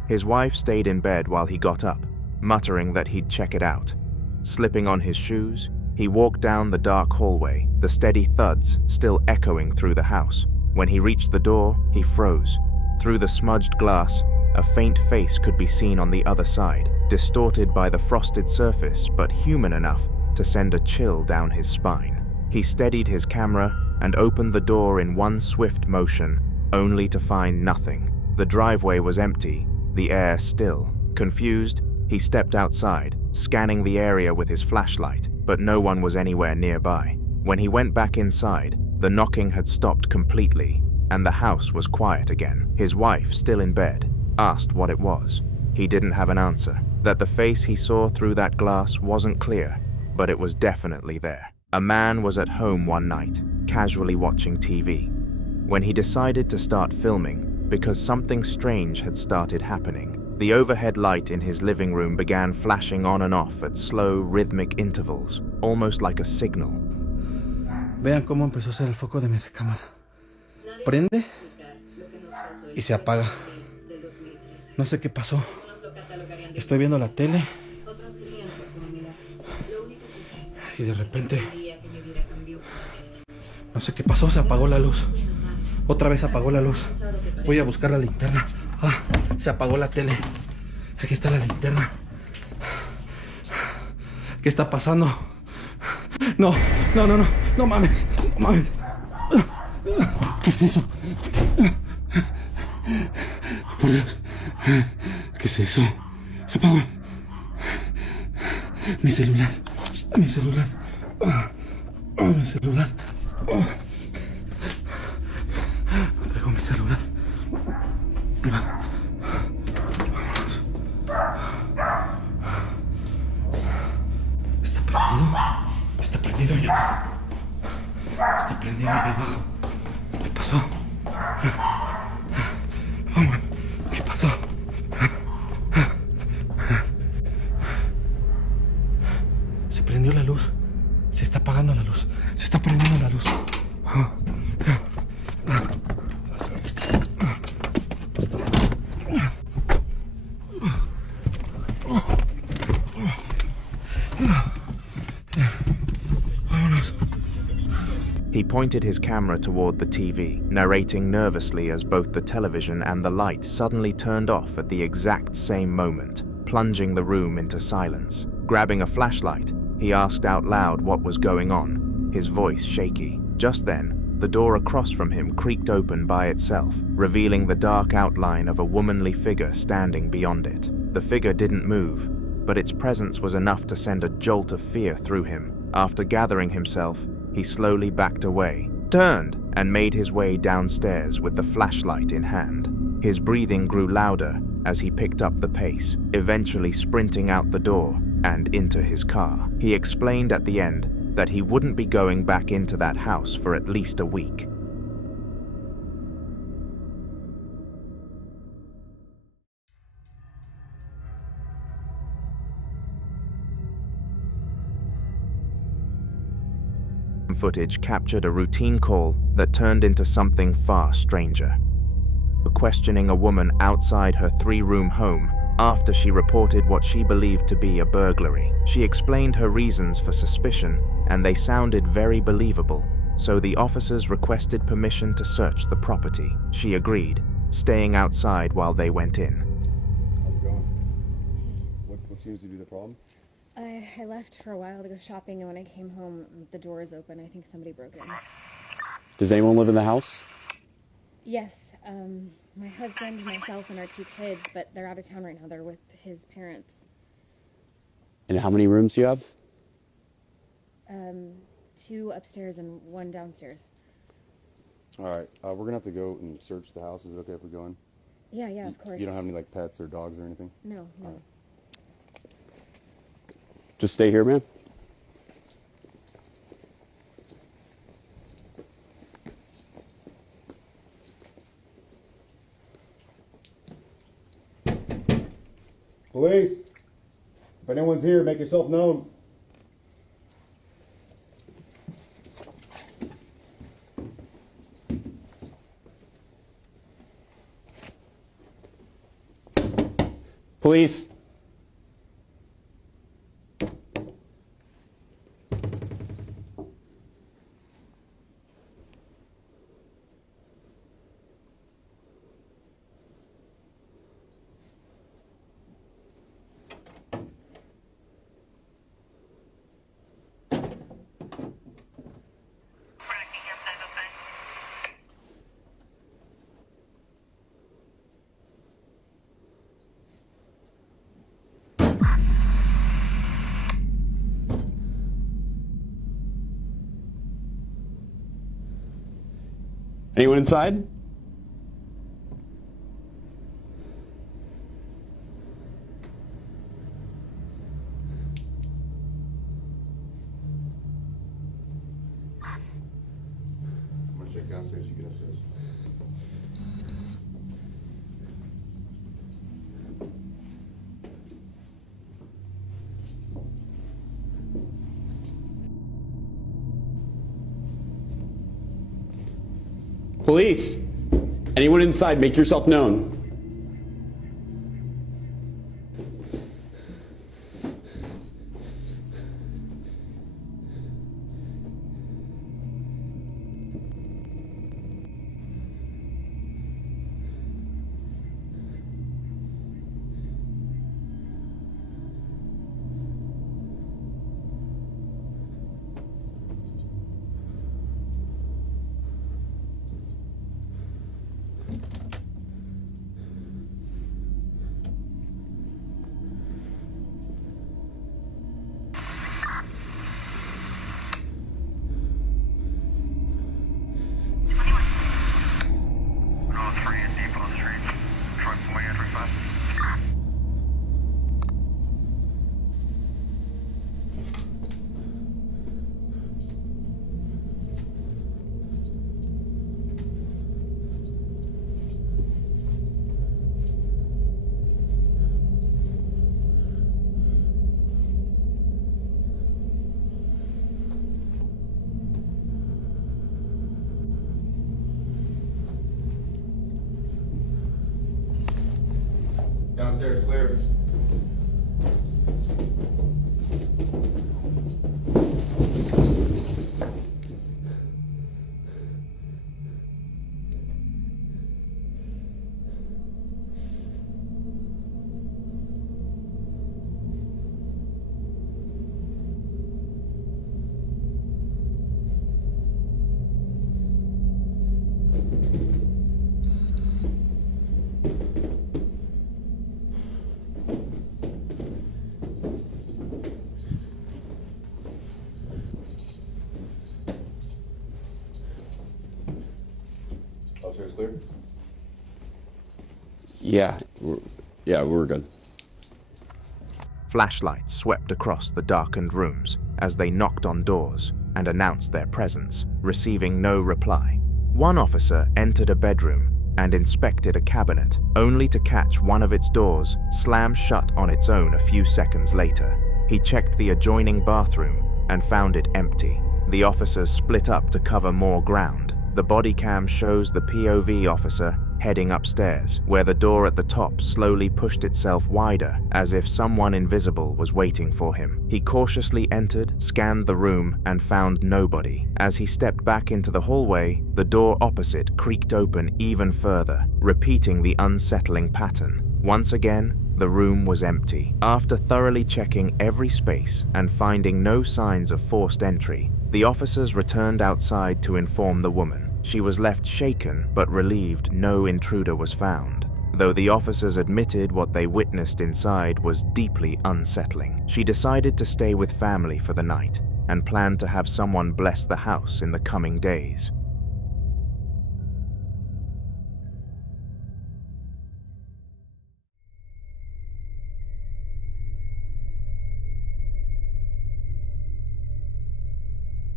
His wife stayed in bed while he got up, muttering that he'd check it out. Slipping on his shoes, he walked down the dark hallway, the steady thuds still echoing through the house. When he reached the door, he froze. Through the smudged glass, a faint face could be seen on the other side, distorted by the frosted surface but human enough to send a chill down his spine. He steadied his camera and opened the door in one swift motion, only to find nothing. The driveway was empty, the air still. Confused, he stepped outside, scanning the area with his flashlight, but no one was anywhere nearby. When he went back inside, the knocking had stopped completely, and the house was quiet again. His wife, still in bed, asked what it was. He didn't have an answer. That the face he saw through that glass wasn't clear, but it was definitely there. A man was at home one night, casually watching TV, when he decided to start filming because something strange had started happening. The overhead light in his living room began flashing on and off at slow, rhythmic intervals, almost like a signal. Vean cómo empezó a ser el foco de mi recámara. Prende y se apaga. No sé qué pasó. Estoy viendo la tele y de repente no sé qué pasó, se apagó la luz. Otra vez apagó la luz. Voy a buscar la linterna. Se apagó la tele. Aquí está la linterna. ¿Qué está pasando? No mames. ¿Qué es eso? Por Dios. ¿Qué es eso? Se apagó. Mi celular. Mi celular. Mi celular. Traigo mi celular. Está prendido allá abajo. Está prendido allá abajo. ¿Qué pasó? Vamos. ¿Qué pasó? Se prendió la luz. Se está apagando la luz. Se está prendiendo la luz. He pointed his camera toward the TV, narrating nervously as both the television and the light suddenly turned off at the exact same moment, plunging the room into silence. Grabbing a flashlight, he asked out loud what was going on, his voice shaky. Just then, the door across from him creaked open by itself, revealing the dark outline of a womanly figure standing beyond it. The figure didn't move, but its presence was enough to send a jolt of fear through him. After gathering himself, he slowly backed away, turned, and made his way downstairs with the flashlight in hand. His breathing grew louder as he picked up the pace, eventually sprinting out the door and into his car. He explained at the end that he wouldn't be going back into that house for at least a week. Footage captured a routine call that turned into something far stranger. Questioning a woman outside her 3-room home after she reported what she believed to be a burglary. She explained her reasons for suspicion, and they sounded very believable, so the officers requested permission to search the property. She agreed, staying outside while they went in. How's it going? What seems to be the problem? I left for a while to go shopping, and when I came home, the door is open. I think somebody broke in. Does anyone live in the house? Yes, my husband, myself, and our 2 kids, but they're out of town right now. They're with his parents. And how many rooms do you have? 2 upstairs and 1 downstairs. All right, we're gonna have to go and search the house. Is it okay if we go in? Yeah, of course. You don't have any like pets or dogs or anything? No. Right. Just stay here, man. Police! If anyone's here, make yourself known. Police! Anyone inside? I'm gonna check downstairs, you get upstairs. Police! Anyone inside, make yourself known. Downstairs clear. Upstairs clear? Yeah, we're good. Flashlights swept across the darkened rooms as they knocked on doors and announced their presence, receiving no reply. One officer entered a bedroom and inspected a cabinet, only to catch one of its doors slam shut on its own a few seconds later. He checked the adjoining bathroom and found it empty. The officers split up to cover more ground. The body cam shows the POV officer heading upstairs, where the door at the top slowly pushed itself wider, as if someone invisible was waiting for him. He cautiously entered, scanned the room, and found nobody. As he stepped back into the hallway, the door opposite creaked open even further, repeating the unsettling pattern. Once again, the room was empty. After thoroughly checking every space and finding no signs of forced entry, the officers returned outside to inform the woman. She was left shaken but relieved no intruder was found, though the officers admitted what they witnessed inside was deeply unsettling. She decided to stay with family for the night and planned to have someone bless the house in the coming days.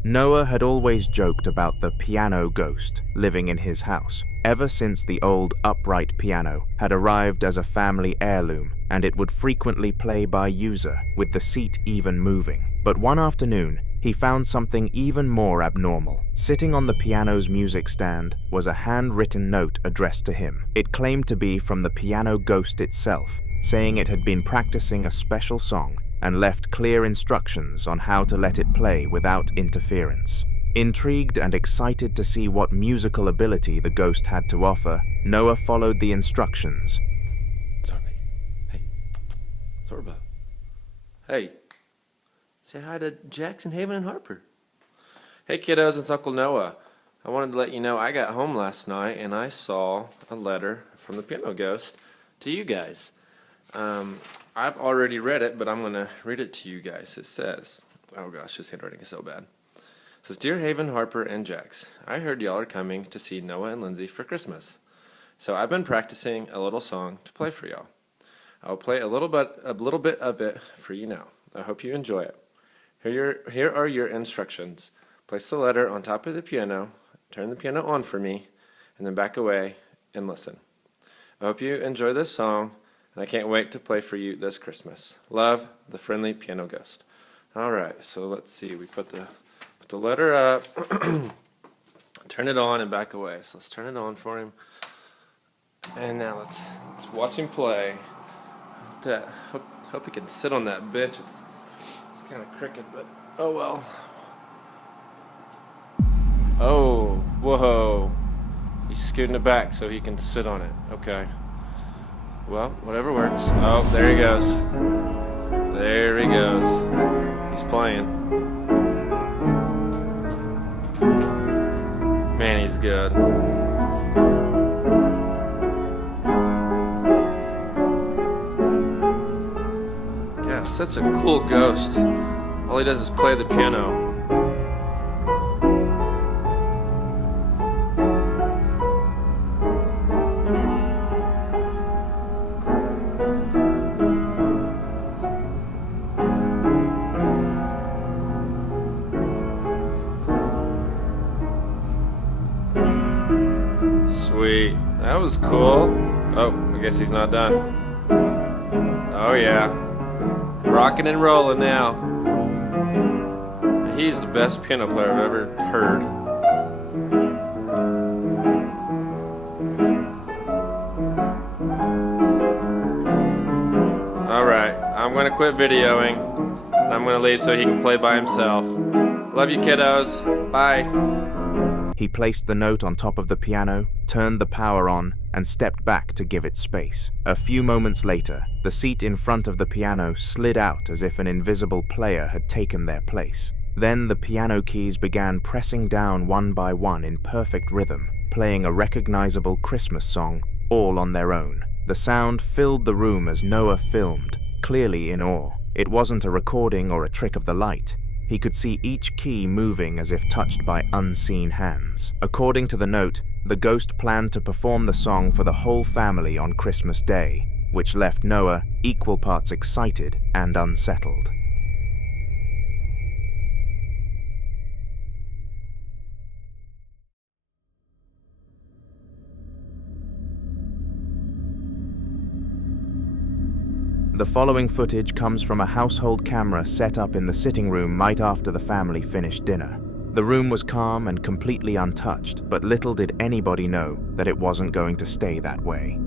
Noah had always joked about the piano ghost living in his house, ever since the old upright piano had arrived as a family heirloom, and it would frequently play by user, with the seat even moving. But one afternoon, he found something even more abnormal. Sitting on the piano's music stand was a handwritten note addressed to him. It claimed to be from the piano ghost itself, saying it had been practicing a special song and left clear instructions on how to let it play without interference. Intrigued and excited to see what musical ability the ghost had to offer, Noah followed the instructions. Sorba. Hey, say hi to Jackson, Haven, and Harper. Hey kiddos, it's Uncle Noah. I wanted to let you know I got home last night and I saw a letter from the piano ghost to you guys. I've already read it, but I'm going to read it to you guys. It says, oh gosh, this handwriting is so bad. It says, Dear Haven, Harper, and Jax, I heard y'all are coming to see Noah and Lindsay for Christmas. So I've been practicing a little song to play for y'all. I'll play a little bit of it for you now. I hope you enjoy it. Here are your instructions. Place the letter on top of the piano, turn the piano on for me, and then back away and listen. I hope you enjoy this song, and I can't wait to play for you this Christmas. Love, the friendly piano ghost. All right, so let's see. We put the letter up, turn it on, and back away. So let's turn it on for him. And now let's watch him play. Hope he can sit on that bench. It's kind of crooked, but oh well. Oh, whoa. He's scooting it back so he can sit on it. Okay. Well, whatever works. Oh, there he goes. There he goes. He's playing. Man, he's good. Yeah, such a cool ghost. All he does is play the piano. Sweet. That was cool. Oh, I guess he's not done. Oh yeah. Rocking and rolling now. He's the best piano player I've ever heard. I'm gonna quit videoing. And I'm gonna leave so he can play by himself. Love you, kiddos. Bye. He placed the note on top of the piano, turned the power on, and stepped back to give it space. A few moments later, the seat in front of the piano slid out as if an invisible player had taken their place. Then the piano keys began pressing down one by one in perfect rhythm, playing a recognizable Christmas song, all on their own. The sound filled the room as Noah filmed, clearly in awe. It wasn't a recording or a trick of the light. He could see each key moving as if touched by unseen hands. According to the note, the ghost planned to perform the song for the whole family on Christmas Day, which left Noah equal parts excited and unsettled. The following footage comes from a household camera set up in the sitting room right after the family finished dinner. The room was calm and completely untouched, but little did anybody know that it wasn't going to stay that way.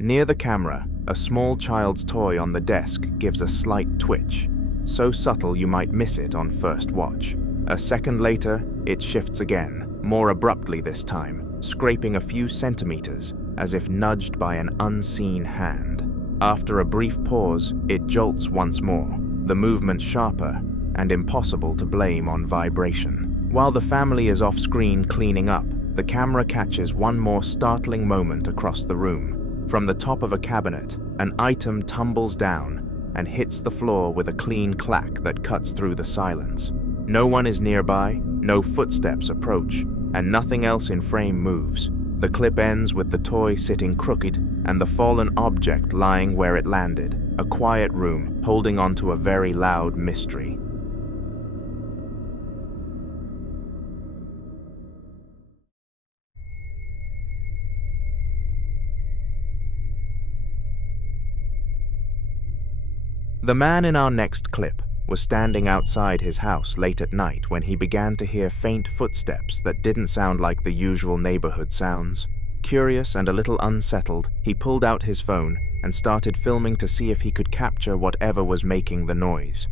Near the camera, a small child's toy on the desk gives a slight twitch, so subtle you might miss it on first watch. A second later, it shifts again, more abruptly this time, scraping a few centimeters, as if nudged by an unseen hand. After a brief pause, it jolts once more, the movement sharper and impossible to blame on vibration. While the family is off-screen cleaning up, the camera catches one more startling moment across the room. From the top of a cabinet, an item tumbles down and hits the floor with a clean clack that cuts through the silence. No one is nearby, no footsteps approach, and nothing else in frame moves. The clip ends with the toy sitting crooked and the fallen object lying where it landed, a quiet room holding on to a very loud mystery. The man in our next clip was standing outside his house late at night when he began to hear faint footsteps that didn't sound like the usual neighborhood sounds. Curious and a little unsettled, he pulled out his phone and started filming to see if he could capture whatever was making the noise.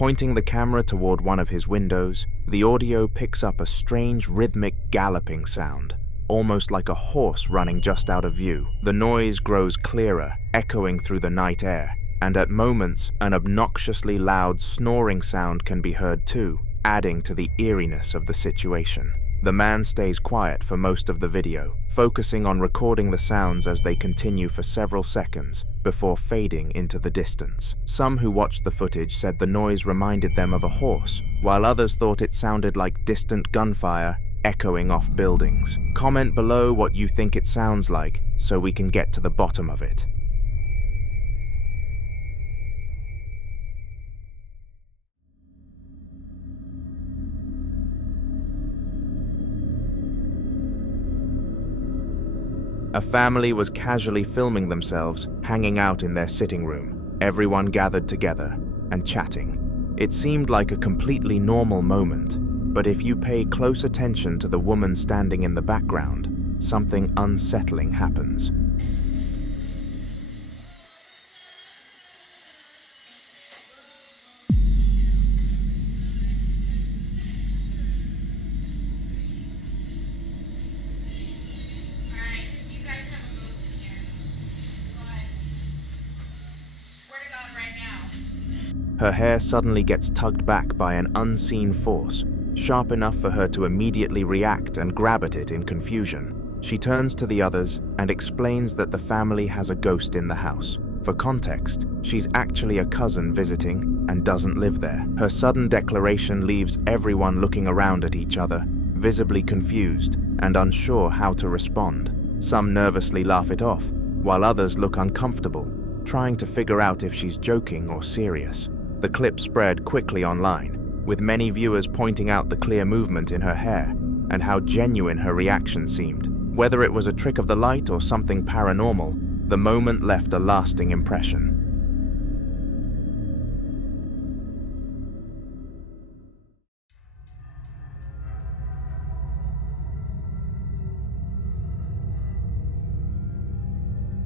Pointing the camera toward one of his windows, the audio picks up a strange rhythmic galloping sound, almost like a horse running just out of view. The noise grows clearer, echoing through the night air, and at moments, an obnoxiously loud snoring sound can be heard too, adding to the eeriness of the situation. The man stays quiet for most of the video, focusing on recording the sounds as they continue for several seconds before fading into the distance. Some who watched the footage said the noise reminded them of a horse, while others thought it sounded like distant gunfire echoing off buildings. Comment below what you think it sounds like so we can get to the bottom of it. A family was casually filming themselves, hanging out in their sitting room, everyone gathered together and chatting. It seemed like a completely normal moment, but if you pay close attention to the woman standing in the background, something unsettling happens. Her hair suddenly gets tugged back by an unseen force, sharp enough for her to immediately react and grab at it in confusion. She turns to the others and explains that the family has a ghost in the house. For context, she's actually a cousin visiting and doesn't live there. Her sudden declaration leaves everyone looking around at each other, visibly confused and unsure how to respond. Some nervously laugh it off, while others look uncomfortable, trying to figure out if she's joking or serious. The clip spread quickly online, with many viewers pointing out the clear movement in her hair and how genuine her reaction seemed. Whether it was a trick of the light or something paranormal, the moment left a lasting impression.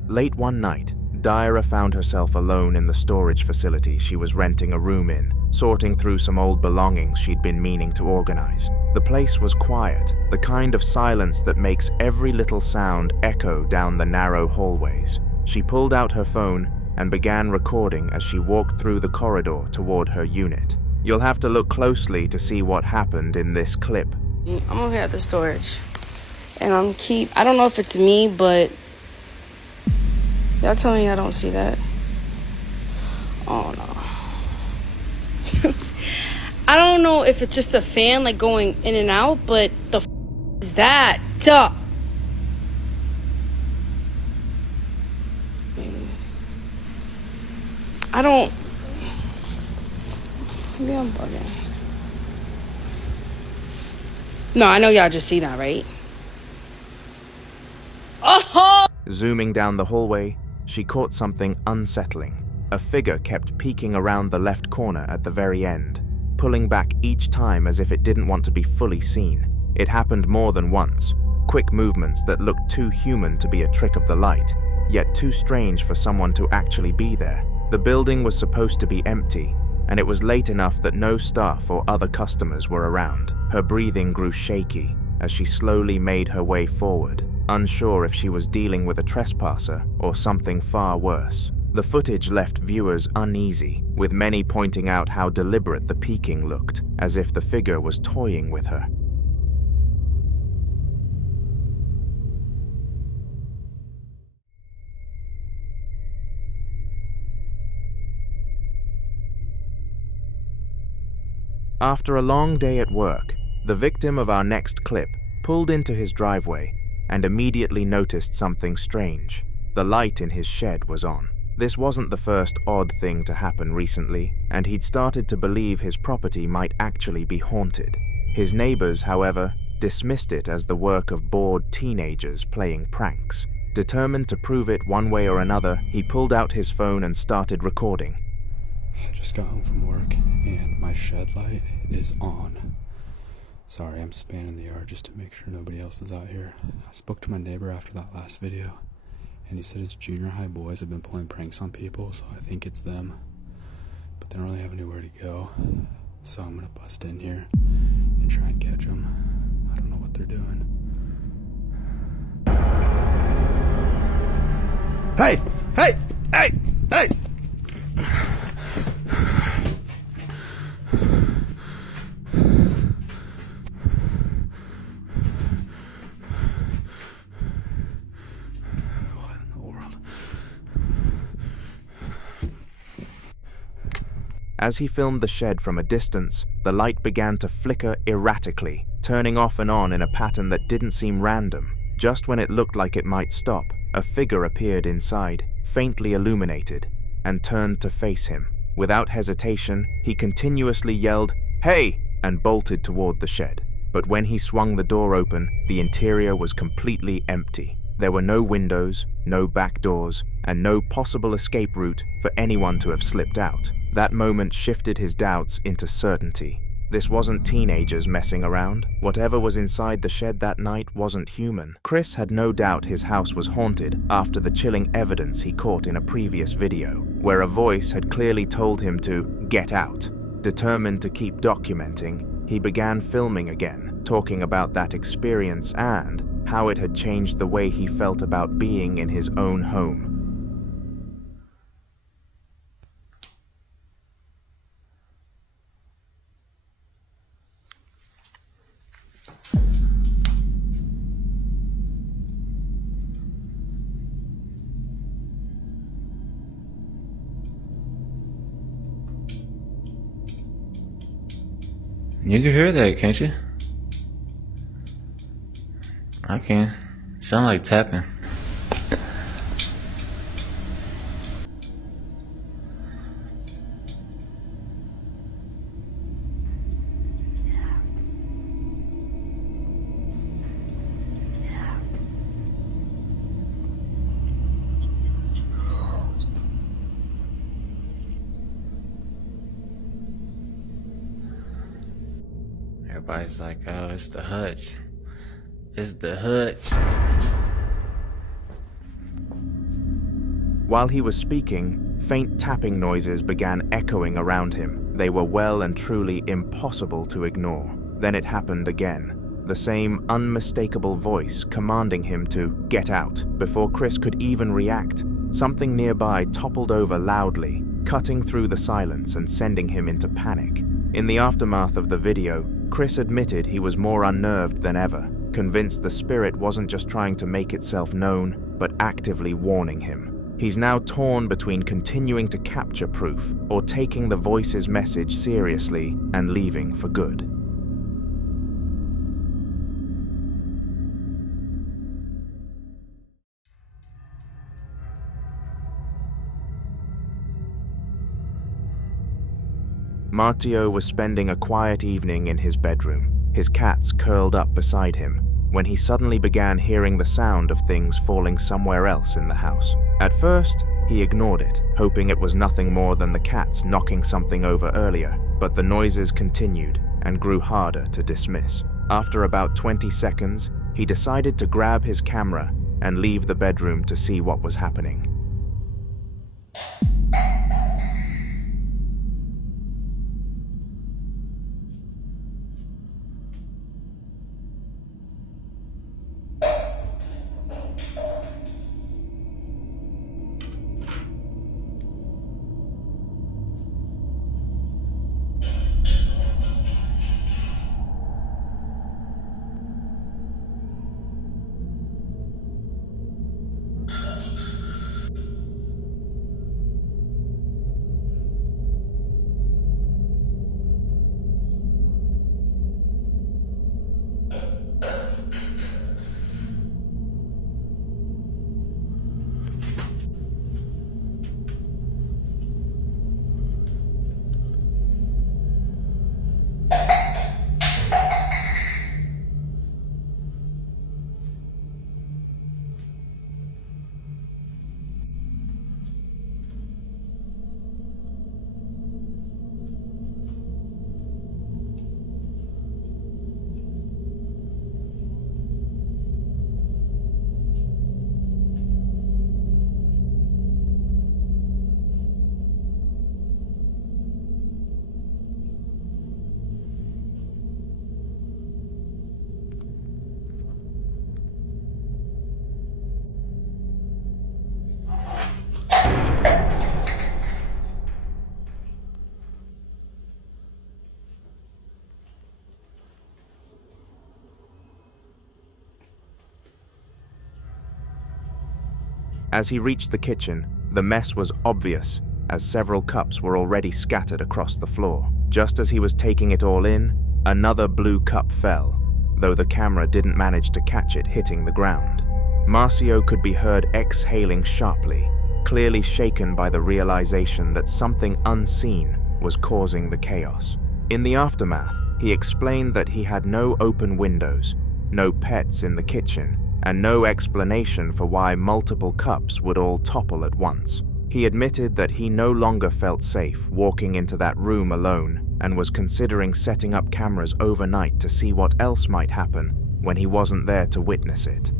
Late one night, Dyra found herself alone in the storage facility she was renting a room in, sorting through some old belongings she'd been meaning to organize. The place was quiet, the kind of silence that makes every little sound echo down the narrow hallways. She pulled out her phone and began recording as she walked through the corridor toward her unit. You'll have to look closely to see what happened in this clip. I'm over here at the storage, and I don't know if it's me, but y'all tell me I don't see that. Oh no. I don't know if it's just a fan like going in and out, but the f is that? Duh. I don't. Maybe I'm bugging. No, I know y'all just see that, right? Oh! Zooming down the hallway, she caught something unsettling. A figure kept peeking around the left corner at the very end, pulling back each time as if it didn't want to be fully seen. It happened more than once, quick movements that looked too human to be a trick of the light, yet too strange for someone to actually be there. The building was supposed to be empty, and it was late enough that no staff or other customers were around. Her breathing grew shaky as she slowly made her way forward, unsure if she was dealing with a trespasser or something far worse. The footage left viewers uneasy, with many pointing out how deliberate the peeking looked, as if the figure was toying with her. After a long day at work, the victim of our next clip pulled into his driveway and immediately noticed something strange. The light in his shed was on. This wasn't the first odd thing to happen recently, and he'd started to believe his property might actually be haunted. His neighbors, however, dismissed it as the work of bored teenagers playing pranks. Determined to prove it one way or another, he pulled out his phone and started recording. I just got home from work, and my shed light is on. Sorry, I'm spanning the yard just to make sure nobody else is out here. I spoke to my neighbor after that last video, and he said his junior high boys have been pulling pranks on people, so I think it's them. But they don't really have anywhere to go, so I'm gonna bust in here and try and catch them. I don't know what they're doing. Hey! Hey! Hey! Hey! As he filmed the shed from a distance, the light began to flicker erratically, turning off and on in a pattern that didn't seem random. Just when it looked like it might stop, a figure appeared inside, faintly illuminated, and turned to face him. Without hesitation, he continuously yelled, "Hey!" and bolted toward the shed. But when he swung the door open, the interior was completely empty. There were no windows, no back doors, and no possible escape route for anyone to have slipped out. That moment shifted his doubts into certainty. This wasn't teenagers messing around. Whatever was inside the shed that night wasn't human. Chris had no doubt his house was haunted after the chilling evidence he caught in a previous video, where a voice had clearly told him to get out. Determined to keep documenting, he began filming again, talking about that experience and how it had changed the way he felt about being in his own home. You can hear that, can't you? I can. Sound like tapping. Everybody's like, oh, it's the hutch. It's the hutch. While he was speaking, faint tapping noises began echoing around him. They were well and truly impossible to ignore. Then it happened again. The same unmistakable voice commanding him to get out. Before Chris could even react, something nearby toppled over loudly, cutting through the silence and sending him into panic. In the aftermath of the video, Chris admitted he was more unnerved than ever, convinced the spirit wasn't just trying to make itself known, but actively warning him. He's now torn between continuing to capture proof or taking the voice's message seriously and leaving for good. Martio was spending a quiet evening in his bedroom, his cats curled up beside him, when he suddenly began hearing the sound of things falling somewhere else in the house. At first, he ignored it, hoping it was nothing more than the cats knocking something over earlier, but the noises continued and grew harder to dismiss. After about 20 seconds, he decided to grab his camera and leave the bedroom to see what was happening. As he reached the kitchen, the mess was obvious, as several cups were already scattered across the floor. Just as he was taking it all in, another blue cup fell, though the camera didn't manage to catch it hitting the ground. Marcio could be heard exhaling sharply, clearly shaken by the realization that something unseen was causing the chaos. In the aftermath, he explained that he had no open windows, no pets in the kitchen, and no explanation for why multiple cups would all topple at once. He admitted that he no longer felt safe walking into that room alone and was considering setting up cameras overnight to see what else might happen when he wasn't there to witness it.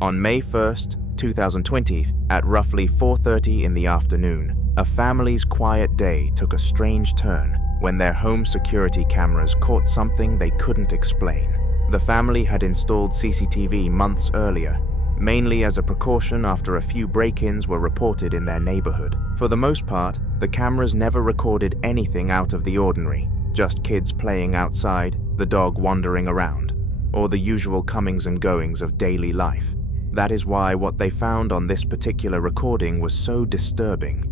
On May 1st, 2020, at roughly 4:30 in the afternoon, a family's quiet day took a strange turn when their home security cameras caught something they couldn't explain. The family had installed CCTV months earlier, mainly as a precaution after a few break-ins were reported in their neighborhood. For the most part, the cameras never recorded anything out of the ordinary, just kids playing outside, the dog wandering around, or the usual comings and goings of daily life. That is why what they found on this particular recording was so disturbing.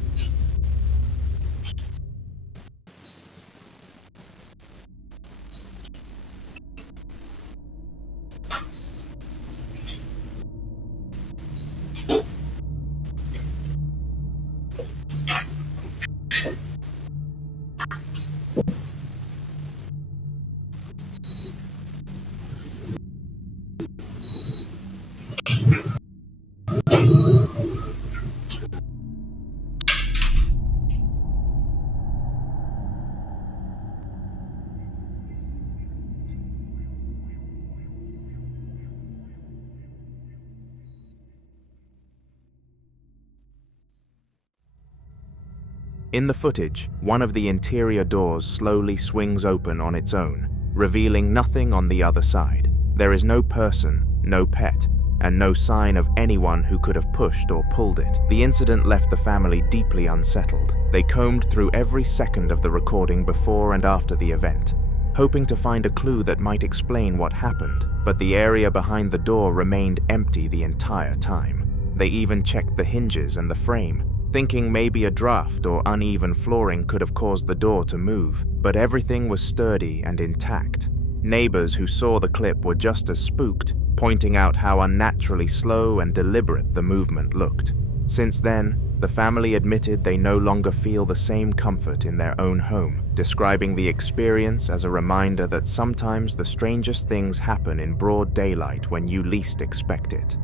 In the footage, one of the interior doors slowly swings open on its own, revealing nothing on the other side. There is no person, no pet, and no sign of anyone who could have pushed or pulled it. The incident left the family deeply unsettled. They combed through every second of the recording before and after the event, hoping to find a clue that might explain what happened, but the area behind the door remained empty the entire time. They even checked the hinges and the frame, thinking maybe a draft or uneven flooring could have caused the door to move, but everything was sturdy and intact. Neighbors who saw the clip were just as spooked, pointing out how unnaturally slow and deliberate the movement looked. Since then, the family admitted they no longer feel the same comfort in their own home, describing the experience as a reminder that sometimes the strangest things happen in broad daylight when you least expect it.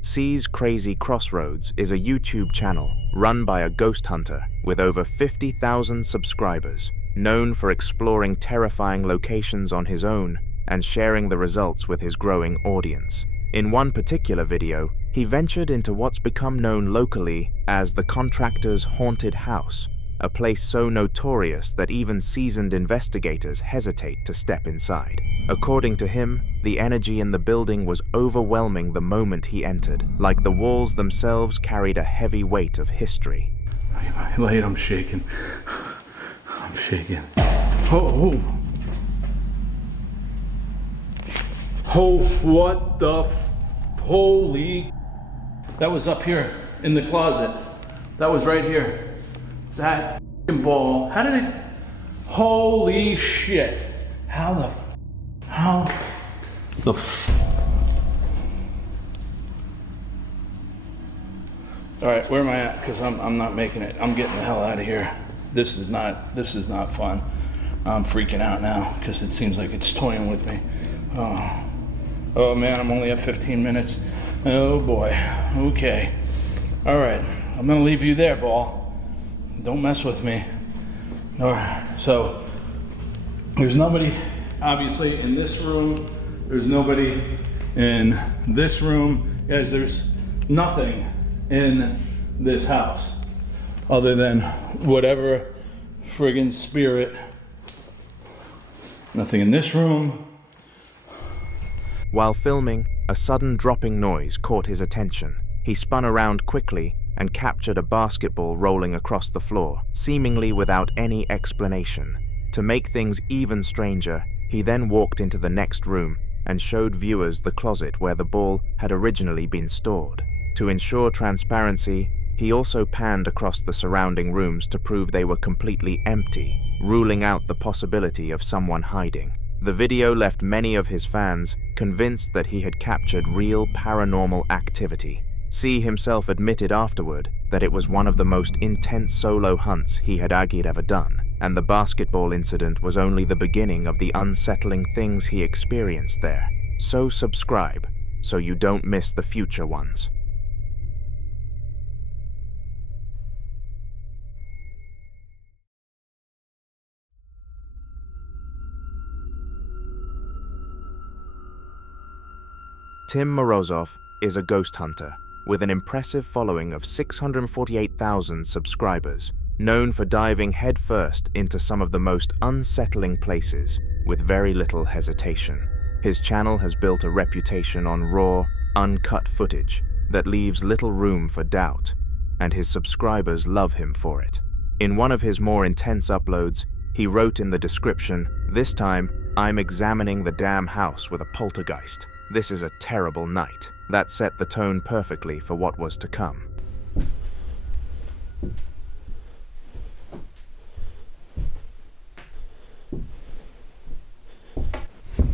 C's Crazy Crossroads is a YouTube channel run by a ghost hunter with over 50,000 subscribers, known for exploring terrifying locations on his own and sharing the results with his growing audience. In one particular video, he ventured into what's become known locally as the contractor's haunted house, a place so notorious that even seasoned investigators hesitate to step inside. According to him, the energy in the building was overwhelming the moment he entered, like the walls themselves carried a heavy weight of history. Wait, I'm shaking. I'm shaking. Oh, what the holy... That was up here in the closet. That was right here. That f***ing ball. How did it... Holy shit. How the All right, where am I at? Because I'm not making it. I'm getting the hell out of here. This is not fun. I'm freaking out now because it seems like it's toying with me. Oh man, I'm only at 15 minutes. Oh boy. Okay. All right, I'm gonna leave you there, ball. Don't mess with me. All right. So there's nobody, obviously, in this room. There's nobody in this room. Guys, there's nothing in this house other than whatever friggin' spirit Nothing in this room. While filming, a sudden dropping noise caught his attention. He spun around quickly and captured a basketball rolling across the floor, seemingly without any explanation. To make things even stranger, he then walked into the next room and showed viewers the closet where the ball had originally been stored. To ensure transparency, he also panned across the surrounding rooms to prove they were completely empty, ruling out the possibility of someone hiding. The video left many of his fans convinced that he had captured real paranormal activity. C himself admitted afterward that it was one of the most intense solo hunts he had ever done, and the basketball incident was only the beginning of the unsettling things he experienced there. So subscribe so you don't miss the future ones. Tim Morozov is a ghost hunter with an impressive following of 648,000 subscribers, known for diving headfirst into some of the most unsettling places with very little hesitation. His channel has built a reputation on raw, uncut footage that leaves little room for doubt, and his subscribers love him for it. In one of his more intense uploads, he wrote in the description, "This time, I'm examining the damn house with a poltergeist. This is a terrible night." That set the tone perfectly for what was to come.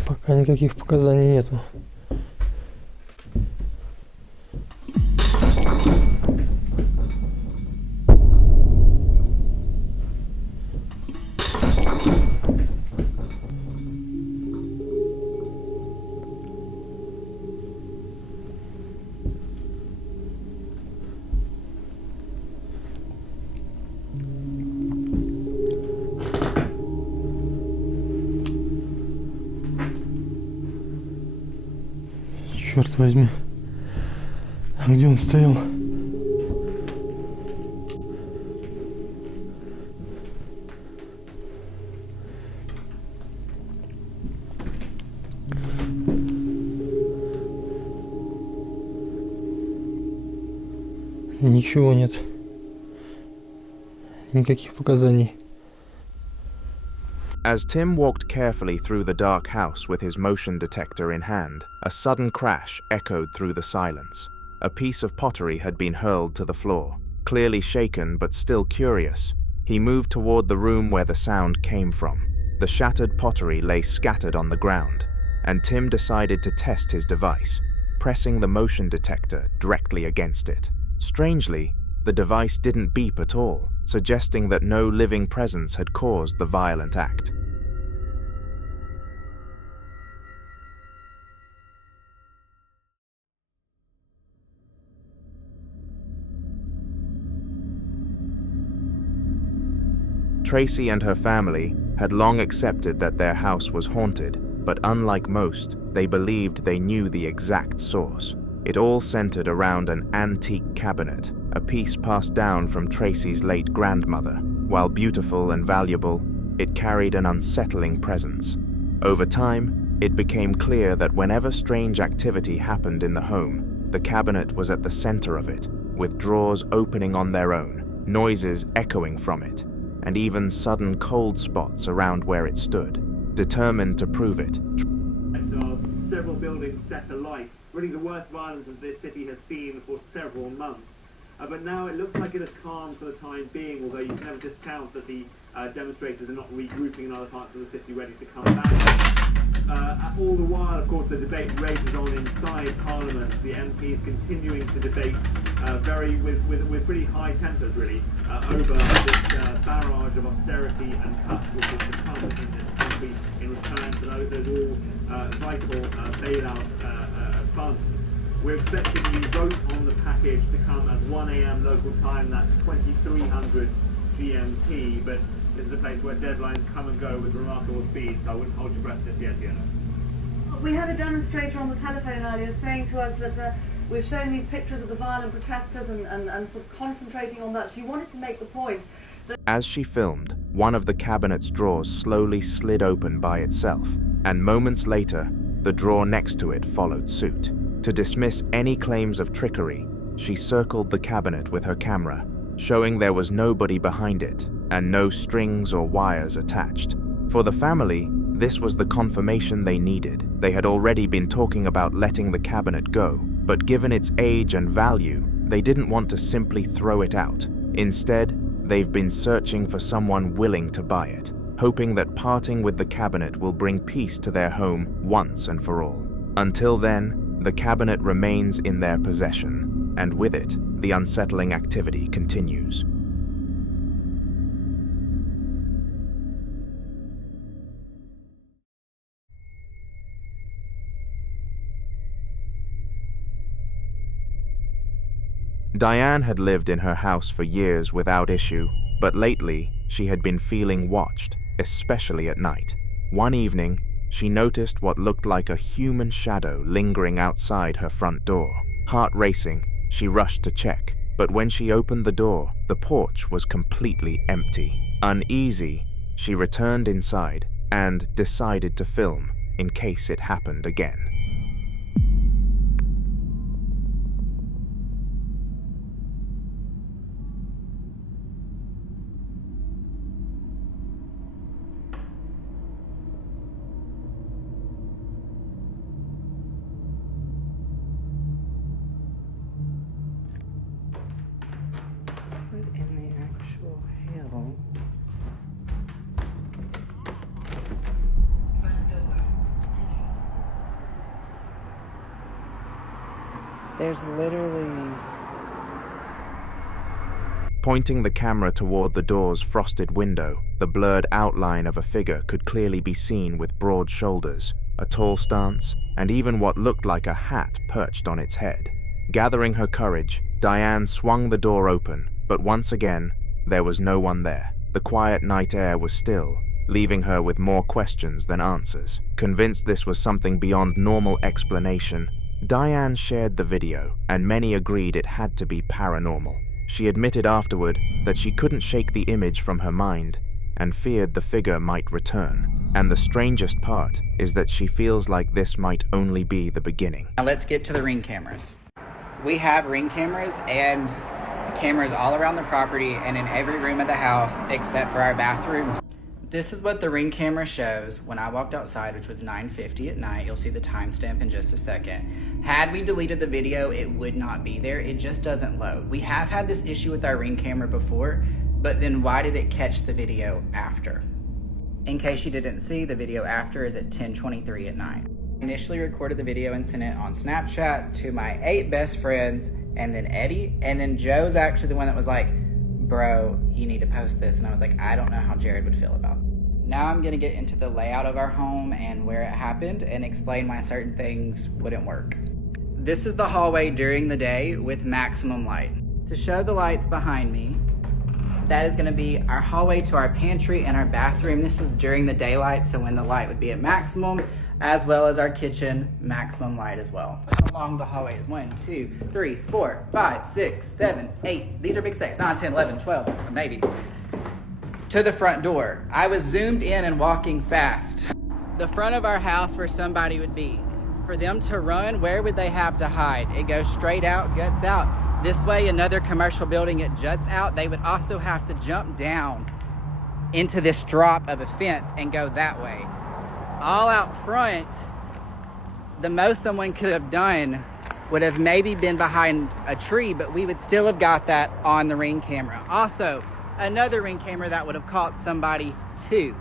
Пока никаких показаний нету. Черт возьми. А где он стоял? Ничего нет. Никаких показаний. As Tim walked carefully through the dark house with his motion detector in hand, a sudden crash echoed through the silence. A piece of pottery had been hurled to the floor. Clearly shaken but still curious, he moved toward the room where the sound came from. The shattered pottery lay scattered on the ground, and Tim decided to test his device, pressing the motion detector directly against it. Strangely, the device didn't beep at all, suggesting that no living presence had caused the violent act. Tracy and her family had long accepted that their house was haunted, but unlike most, they believed they knew the exact source. It all centered around an antique cabinet, a piece passed down from Tracy's late grandmother. While beautiful and valuable, it carried an unsettling presence. Over time, it became clear that whenever strange activity happened in the home, the cabinet was at the center of it, with drawers opening on their own, noises echoing from it, and even sudden cold spots around where it stood. Determined to prove it, several buildings set alight, really the worst violence that this city has seen for several months. But now it looks like it has calmed for the time being, although you can never discount that the demonstrators are not regrouping in other parts of the city ready to come back. All the while, of course, the debate rages on inside Parliament, the MPs continuing to debate with pretty high tempers, really, over this barrage of austerity and cuts which has to come in this country in return to those all vital bailout funds. We're expecting the vote on the package to come at 1 a.m. local time, that's 2300 GMT, but this is a place where deadlines come and go with remarkable speed, so I wouldn't hold your breath just yet, Fiona. We had a demonstrator on the telephone earlier saying to us that we're showing these pictures of the violent protesters and sort of concentrating on that. She wanted to make the point that as she filmed, one of the cabinet's drawers slowly slid open by itself, and moments later, the drawer next to it followed suit. To dismiss any claims of trickery, she circled the cabinet with her camera, showing there was nobody behind it and no strings or wires attached. For the family, this was the confirmation they needed. They had already been talking about letting the cabinet go, but given its age and value, they didn't want to simply throw it out. Instead, they've been searching for someone willing to buy it, hoping that parting with the cabinet will bring peace to their home once and for all. Until then, the cabinet remains in their possession, and with it, the unsettling activity continues. Diane had lived in her house for years without issue, but lately she had been feeling watched, especially at night. One evening, she noticed what looked like a human shadow lingering outside her front door. Heart racing, she rushed to check, but when she opened the door, the porch was completely empty. Uneasy, she returned inside and decided to film in case it happened again. There's literally... Pointing the camera toward the door's frosted window, the blurred outline of a figure could clearly be seen with broad shoulders, a tall stance, and even what looked like a hat perched on its head. Gathering her courage, Diane swung the door open, but once again, there was no one there. The quiet night air was still, leaving her with more questions than answers. Convinced this was something beyond normal explanation, Diane shared the video, and many agreed it had to be paranormal. She admitted afterward that she couldn't shake the image from her mind and feared the figure might return. And the strangest part is that she feels like this might only be the beginning. Now let's get to the Ring cameras. We have Ring cameras and cameras all around the property and in every room of the house except for our bathrooms. This is what the Ring camera shows when I walked outside, which was 9:50 at night. You'll see the timestamp in just a second. Had we deleted the video, it would not be there. It just doesn't load. We have had this issue with our Ring camera before, but then why did it catch the video after? In case you didn't see, the video after is at 10:23 at night. I initially recorded the video and sent it on Snapchat to my 8 best friends, and then Eddie, and then Joe's actually the one that was like, bro, you need to post this. And I was like, I don't know how Jared would feel about it. Now I'm gonna get into the layout of our home and where it happened and explain why certain things wouldn't work. This is the hallway during the day with maximum light. To show the lights behind me, that is gonna be our hallway to our pantry and our bathroom. This is during the daylight, so when the light would be at maximum, as well as our kitchen, maximum light as well. How long the hallway is? 1, 2, 3, 4, 5, 6, 7, 8. These are big 6, 9, 10, 11, 12, maybe. To the front door. I was zoomed in and walking fast. The front of our house where somebody would be. For them to run, where would they have to hide? It goes straight out, guts out. This way, another commercial building, it juts out. They would also have to jump down into this drop of a fence and go that way. All out front, the most someone could have done would have maybe been behind a tree, but we would still have got that on the Ring camera. Also, another Ring camera that would have caught somebody too.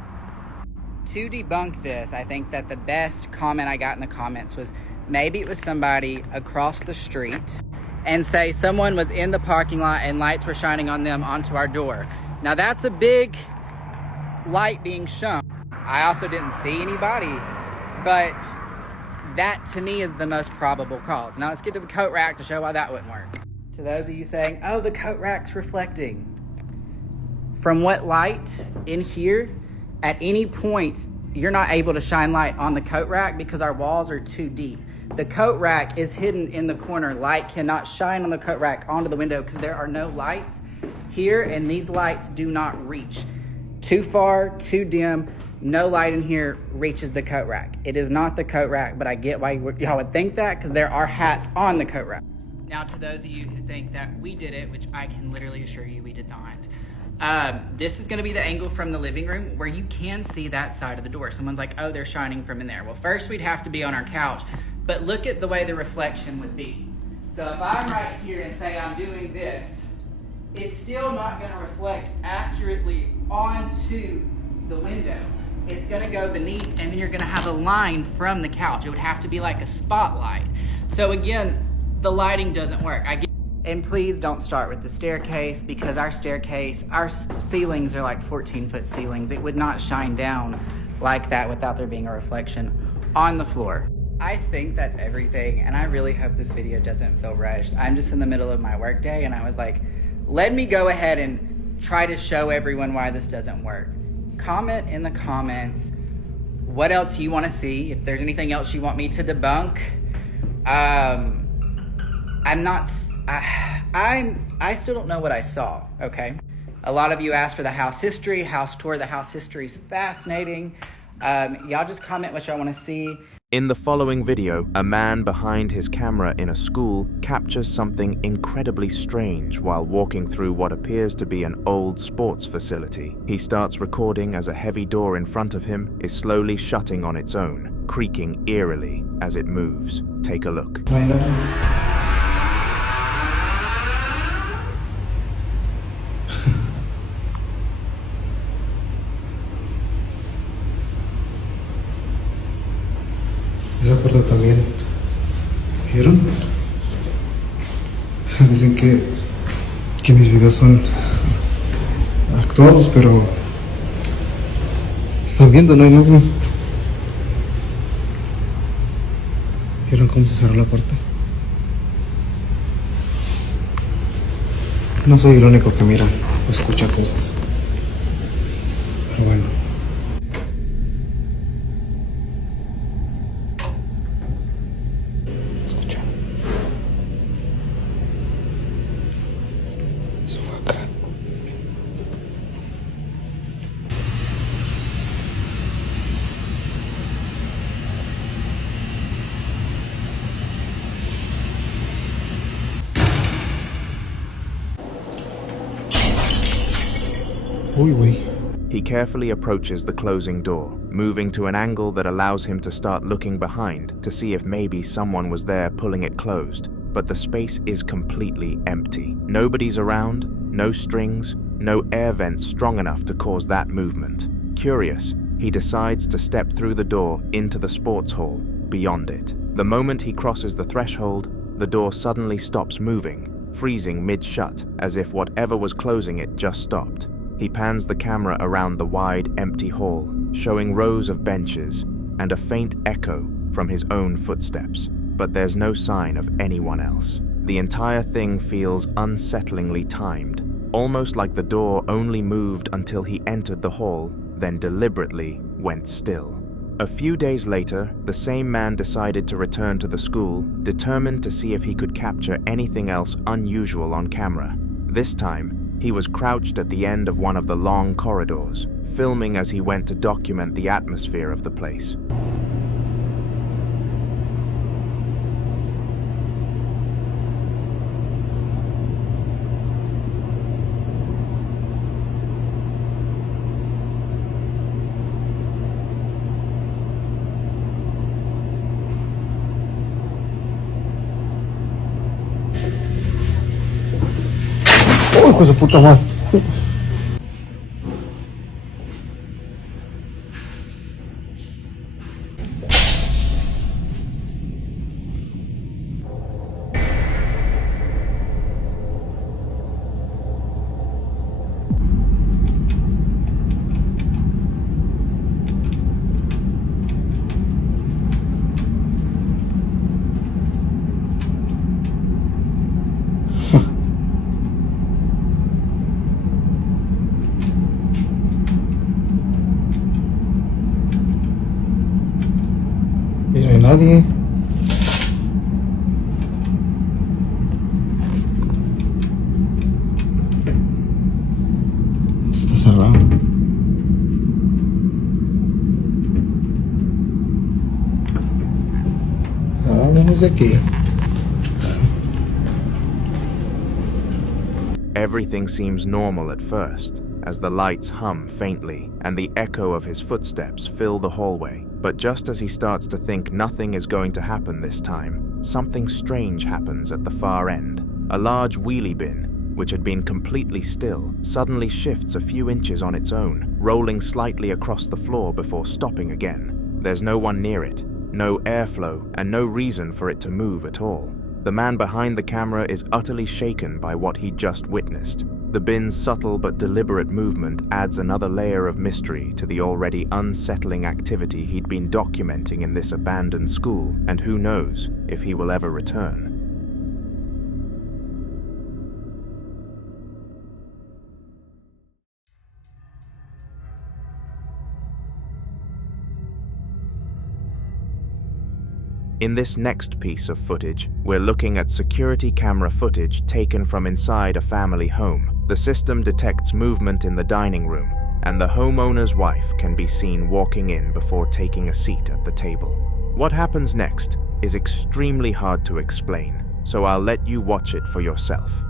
To debunk this, I think that the best comment I got in the comments was maybe it was somebody across the street and say someone was in the parking lot and lights were shining on them onto our door. Now that's a big light being shown. I also didn't see anybody, but that to me is the most probable cause. Now let's get to the coat rack to show why that wouldn't work. To those of you saying, oh, the coat rack's reflecting. From what light in here, at any point, you're not able to shine light on the coat rack because our walls are too deep. The coat rack is hidden in the corner. Light cannot shine on the coat rack onto the window because there are no lights here, and these lights do not reach. Too far, too dim, no light in here reaches the coat rack. It is not the coat rack, but I get why y'all would think that, because there are hats on the coat rack. Now, to those of you who think that we did it, which I can literally assure you we did not, this is gonna be the angle from the living room where you can see that side of the door. Someone's like, oh, they're shining from in there. Well, first we'd have to be on our couch, but look at the way the reflection would be. So if I'm right here and say I'm doing this, it's still not gonna reflect accurately onto the window. It's gonna go beneath, and then you're gonna have a line from the couch. It would have to be like a spotlight. So again, the lighting doesn't work. And please don't start with the staircase, because our ceilings are like 14-foot ceilings. It would not shine down like that without there being a reflection on the floor. I think that's everything, and I really hope this video doesn't feel rushed. I'm just in the middle of my workday, and I was like, let me go ahead and try to show everyone why this doesn't work. Comment in the comments what else you want to see, if there's anything else you want me to debunk. I still don't know what I saw, okay? A lot of you asked for the house history, house tour. The house history is fascinating. Y'all just comment what y'all want to see. In the following video, a man behind his camera in a school captures something incredibly strange while walking through what appears to be an old sports facility. He starts recording as a heavy door in front of him is slowly shutting on its own, creaking eerily as it moves. Take a look. Esa puerta también. ¿Vieron? Dicen que mis videos son actuados, pero están viendo, no hay nada. ¿Vieron cómo se cerró la puerta? No soy el único que mira o escucha cosas. Pero bueno. He carefully approaches the closing door, moving to an angle that allows him to start looking behind to see if maybe someone was there pulling it closed. But the space is completely empty. Nobody's around, no strings, no air vents strong enough to cause that movement. Curious, he decides to step through the door into the sports hall, beyond it. The moment he crosses the threshold, the door suddenly stops moving, freezing mid-shut, as if whatever was closing it just stopped. He pans the camera around the wide, empty hall, showing rows of benches and a faint echo from his own footsteps. But there's no sign of anyone else. The entire thing feels unsettlingly timed, almost like the door only moved until he entered the hall, then deliberately went still. A few days later, the same man decided to return to the school, determined to see if he could capture anything else unusual on camera. This time, he was crouched at the end of one of the long corridors, filming as he went to document the atmosphere of the place. ¡Oh, con su puta madre! Mira, nadie. Está cerrado. salimos de aquí. Everything seems normal at first, as the lights hum faintly and the echo of his footsteps fill the hallway. But just as he starts to think nothing is going to happen this time, something strange happens at the far end. A large wheelie bin, which had been completely still, suddenly shifts a few inches on its own, rolling slightly across the floor before stopping again. There's no one near it, no airflow, and no reason for it to move at all. The man behind the camera is utterly shaken by what he just witnessed. The bin's subtle but deliberate movement adds another layer of mystery to the already unsettling activity he'd been documenting in this abandoned school, and who knows if he will ever return. In this next piece of footage, we're looking at security camera footage taken from inside a family home. The system detects movement in the dining room, and the homeowner's wife can be seen walking in before taking a seat at the table. What happens next is extremely hard to explain, so I'll let you watch it for yourself.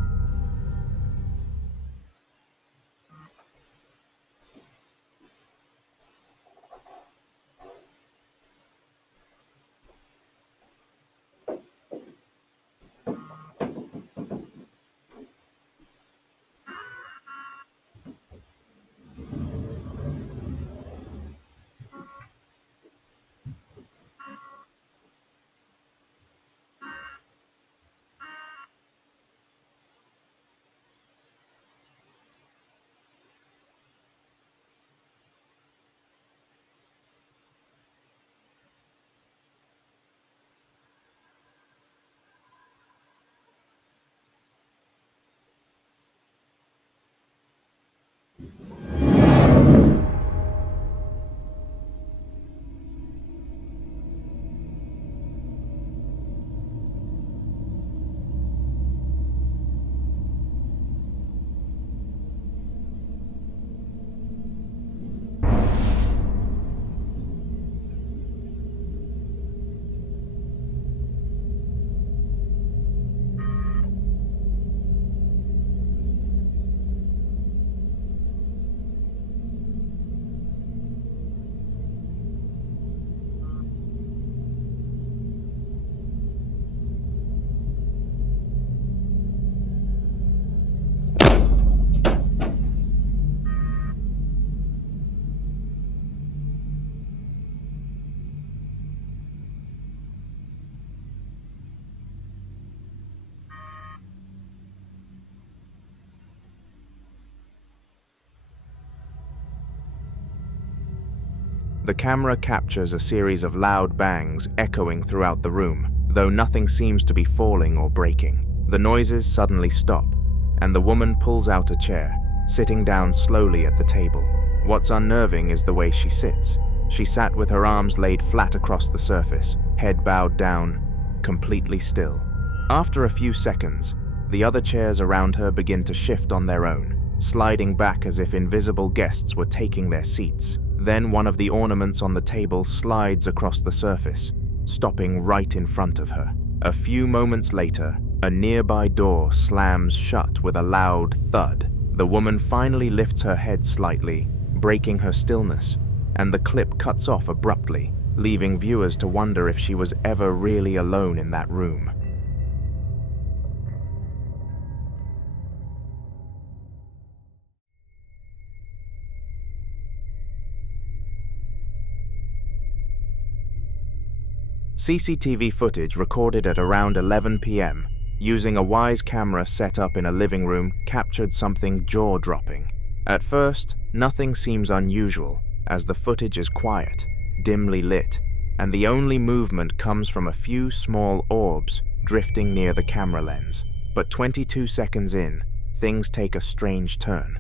The camera captures a series of loud bangs echoing throughout the room, though nothing seems to be falling or breaking. The noises suddenly stop, and the woman pulls out a chair, sitting down slowly at the table. What's unnerving is the way she sits. She sat with her arms laid flat across the surface, head bowed down, completely still. After a few seconds, the other chairs around her begin to shift on their own, sliding back as if invisible guests were taking their seats. Then one of the ornaments on the table slides across the surface, stopping right in front of her. A few moments later, a nearby door slams shut with a loud thud. The woman finally lifts her head slightly, breaking her stillness, and the clip cuts off abruptly, leaving viewers to wonder if she was ever really alone in that room. CCTV footage recorded at around 11 p.m. using a Wise camera set up in a living room captured something jaw-dropping. At first, nothing seems unusual as the footage is quiet, dimly lit, and the only movement comes from a few small orbs drifting near the camera lens. But 22 seconds in, things take a strange turn.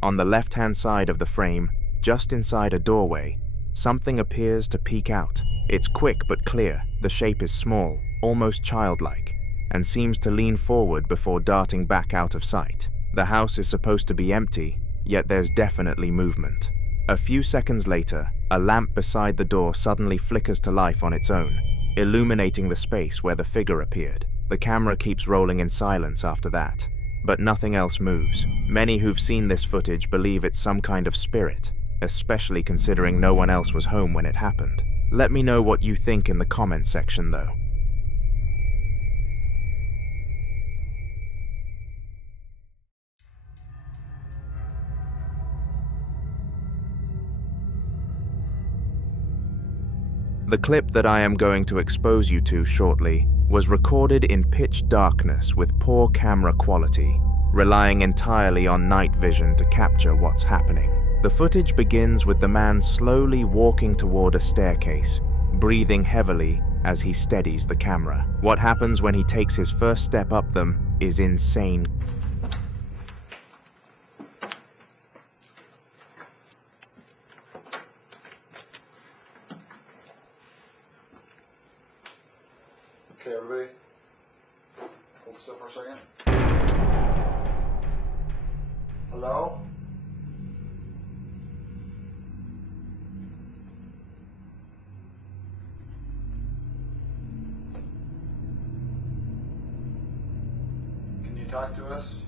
On the left-hand side of the frame, just inside a doorway, something appears to peek out. It's quick but clear. The shape is small, almost childlike, and seems to lean forward before darting back out of sight. The house is supposed to be empty, yet there's definitely movement. A few seconds later, a lamp beside the door suddenly flickers to life on its own, illuminating the space where the figure appeared. The camera keeps rolling in silence after that, but nothing else moves. Many who've seen this footage believe it's some kind of spirit, especially considering no one else was home when it happened. Let me know what you think in the comments section though. The clip that I am going to expose you to shortly was recorded in pitch darkness with poor camera quality, relying entirely on night vision to capture what's happening. The footage begins with the man slowly walking toward a staircase, breathing heavily as he steadies the camera. What happens when he takes his first step up them is insane. Okay, everybody, hold still for a second. Hello? Can you talk to us?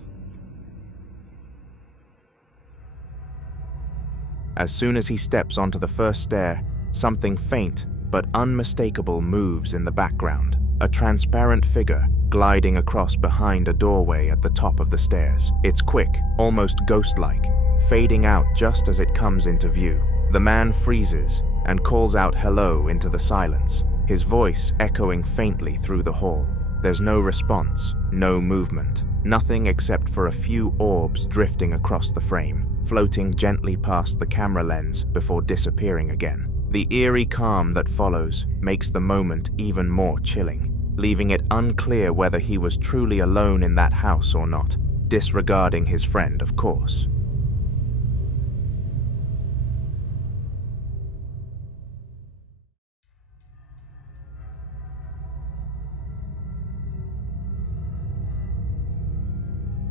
As soon as he steps onto the first stair, something faint but unmistakable moves in the background. A transparent figure gliding across behind a doorway at the top of the stairs. It's quick, almost ghost-like, fading out just as it comes into view. The man freezes and calls out hello into the silence, his voice echoing faintly through the hall. There's no response, no movement, nothing except for a few orbs drifting across the frame, floating gently past the camera lens before disappearing again. The eerie calm that follows makes the moment even more chilling, leaving it unclear whether he was truly alone in that house or not, disregarding his friend, of course.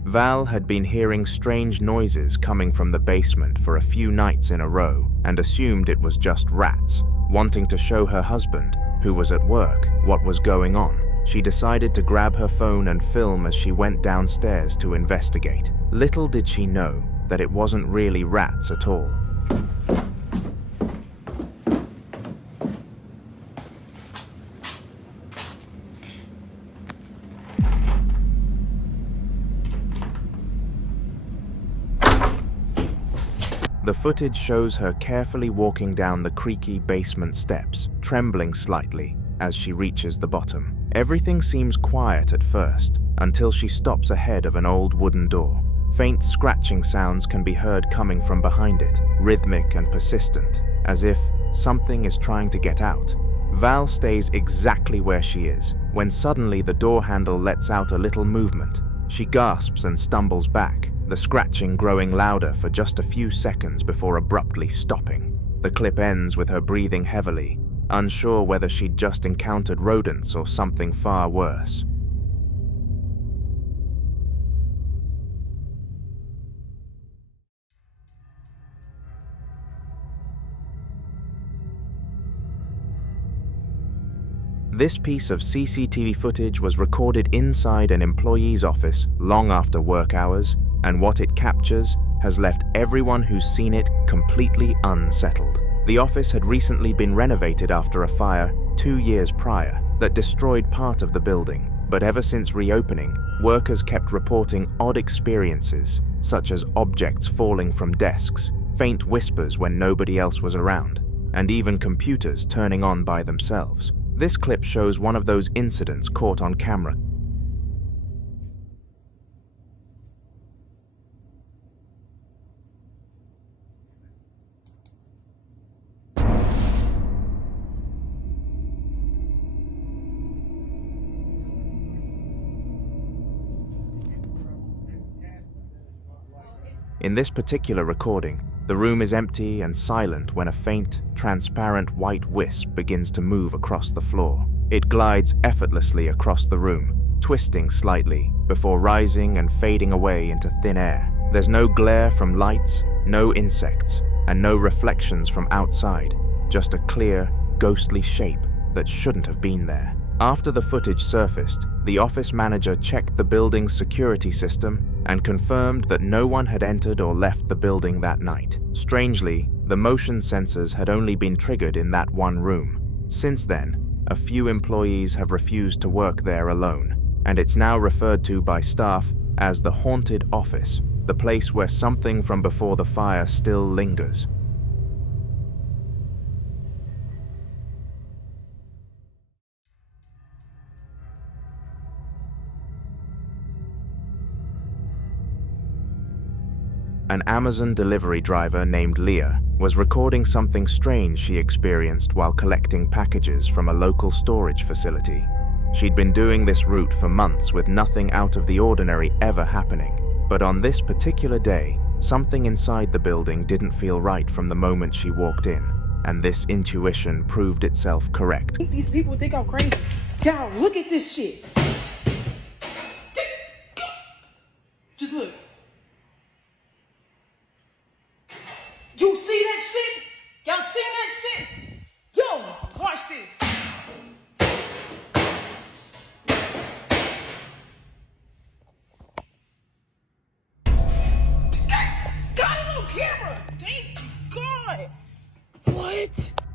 Val had been hearing strange noises coming from the basement for a few nights in a row and assumed it was just rats. Wanting to show her husband, who was at work, what was going on, she decided to grab her phone and film as she went downstairs to investigate. Little did she know that it wasn't really rats at all. The footage shows her carefully walking down the creaky basement steps, trembling slightly as she reaches the bottom. Everything seems quiet at first, until she stops ahead of an old wooden door. Faint scratching sounds can be heard coming from behind it, rhythmic and persistent, as if something is trying to get out. Val stays exactly where she is, when suddenly the door handle lets out a little movement. She gasps and stumbles back, the scratching growing louder for just a few seconds before abruptly stopping. The clip ends with her breathing heavily, unsure whether she'd just encountered rodents or something far worse. This piece of CCTV footage was recorded inside an employee's office long after work hours, and what it captures has left everyone who's seen it completely unsettled. The office had recently been renovated after a fire 2 years prior that destroyed part of the building, but ever since reopening, workers kept reporting odd experiences, such as objects falling from desks, faint whispers when nobody else was around, and even computers turning on by themselves. This clip shows one of those incidents caught on camera. In this particular recording, the room is empty and silent when a faint, transparent white wisp begins to move across the floor. It glides effortlessly across the room, twisting slightly before rising and fading away into thin air. There's no glare from lights, no insects, and no reflections from outside, just a clear, ghostly shape that shouldn't have been there. After the footage surfaced, the office manager checked the building's security system and confirmed that no one had entered or left the building that night. Strangely, the motion sensors had only been triggered in that one room. Since then, a few employees have refused to work there alone, and it's now referred to by staff as the haunted office, the place where something from before the fire still lingers. An Amazon delivery driver named Leah was recording something strange she experienced while collecting packages from a local storage facility. She'd been doing this route for months with nothing out of the ordinary ever happening, but on this particular day, something inside the building didn't feel right from the moment she walked in, and this intuition proved itself correct. These people think I'm crazy. Y'all, look at this shit. Just look. You see that shit? Y'all seen that shit? Yo, watch this. Got it on camera. Thank God. What?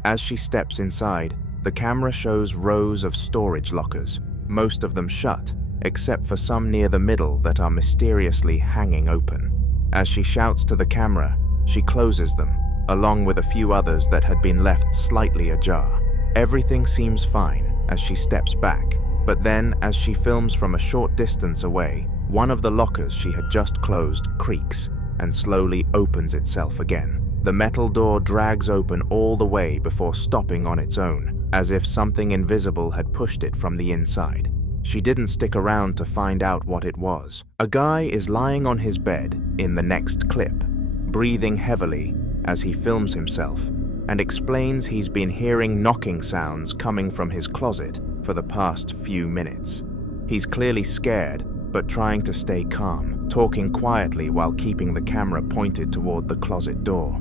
As she steps inside, the camera shows rows of storage lockers, most of them shut, except for some near the middle that are mysteriously hanging open. As she shouts to the camera, she closes them, along with a few others that had been left slightly ajar. Everything seems fine as she steps back, but then as she films from a short distance away, one of the lockers she had just closed creaks and slowly opens itself again. The metal door drags open all the way before stopping on its own, as if something invisible had pushed it from the inside. She didn't stick around to find out what it was. A guy is lying on his bed in the next clip, breathing heavily as he films himself, and explains he's been hearing knocking sounds coming from his closet for the past few minutes. He's clearly scared, but trying to stay calm, talking quietly while keeping the camera pointed toward the closet door.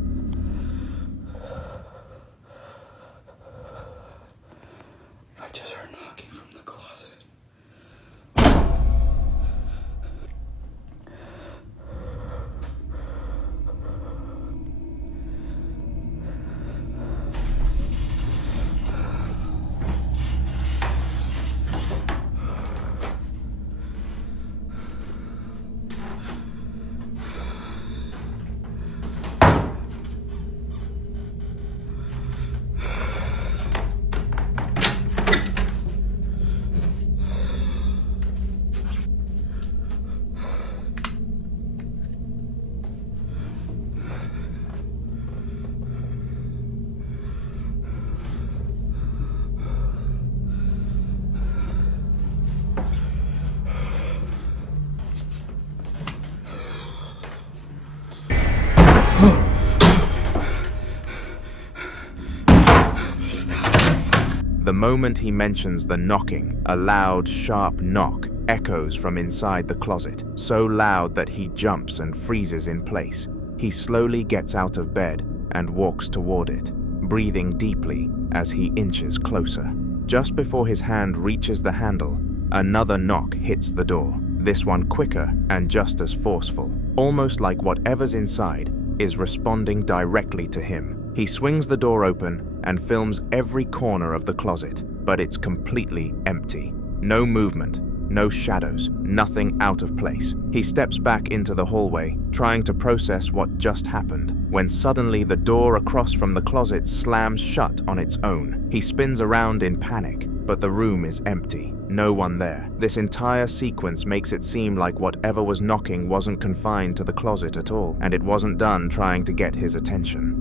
I just heard knocking from the closet. The moment he mentions the knocking, a loud, sharp knock echoes from inside the closet, so loud that he jumps and freezes in place. He slowly gets out of bed and walks toward it, breathing deeply as he inches closer. Just before his hand reaches the handle, another knock hits the door, this one quicker and just as forceful, almost like whatever's inside is responding directly to him. He swings the door open and films every corner of the closet, but it's completely empty. No movement, no shadows, nothing out of place. He steps back into the hallway, trying to process what just happened, when suddenly the door across from the closet slams shut on its own. He spins around in panic, but the room is empty. No one there. This entire sequence makes it seem like whatever was knocking wasn't confined to the closet at all, and it wasn't done trying to get his attention.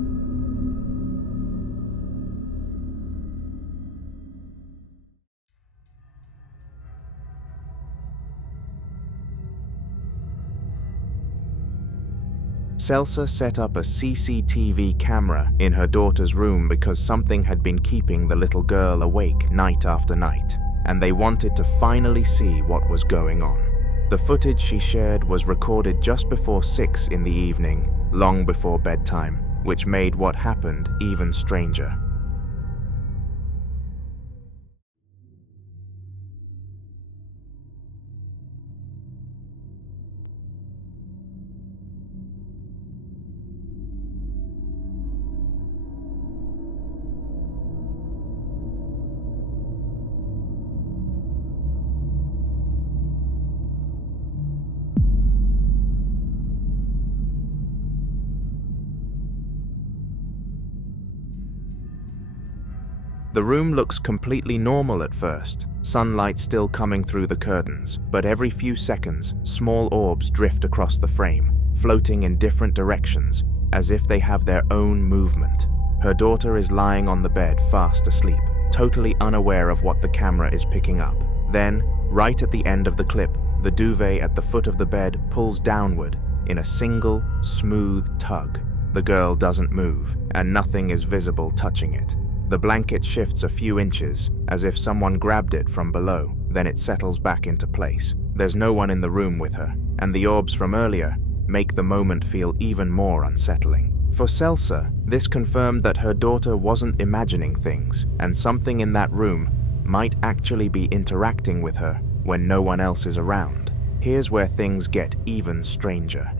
Selsa set up a CCTV camera in her daughter's room because something had been keeping the little girl awake night after night, and they wanted to finally see what was going on. The footage she shared was recorded just before 6 in the evening, long before bedtime, which made what happened even stranger. The room looks completely normal at first, sunlight still coming through the curtains, but every few seconds, small orbs drift across the frame, floating in different directions, as if they have their own movement. Her daughter is lying on the bed, fast asleep, totally unaware of what the camera is picking up. Then, right at the end of the clip, the duvet at the foot of the bed pulls downward in a single, smooth tug. The girl doesn't move, and nothing is visible touching it. The blanket shifts a few inches, as if someone grabbed it from below, then it settles back into place. There's no one in the room with her, and the orbs from earlier make the moment feel even more unsettling. For Selsa, this confirmed that her daughter wasn't imagining things, and something in that room might actually be interacting with her when no one else is around. Here's where things get even stranger.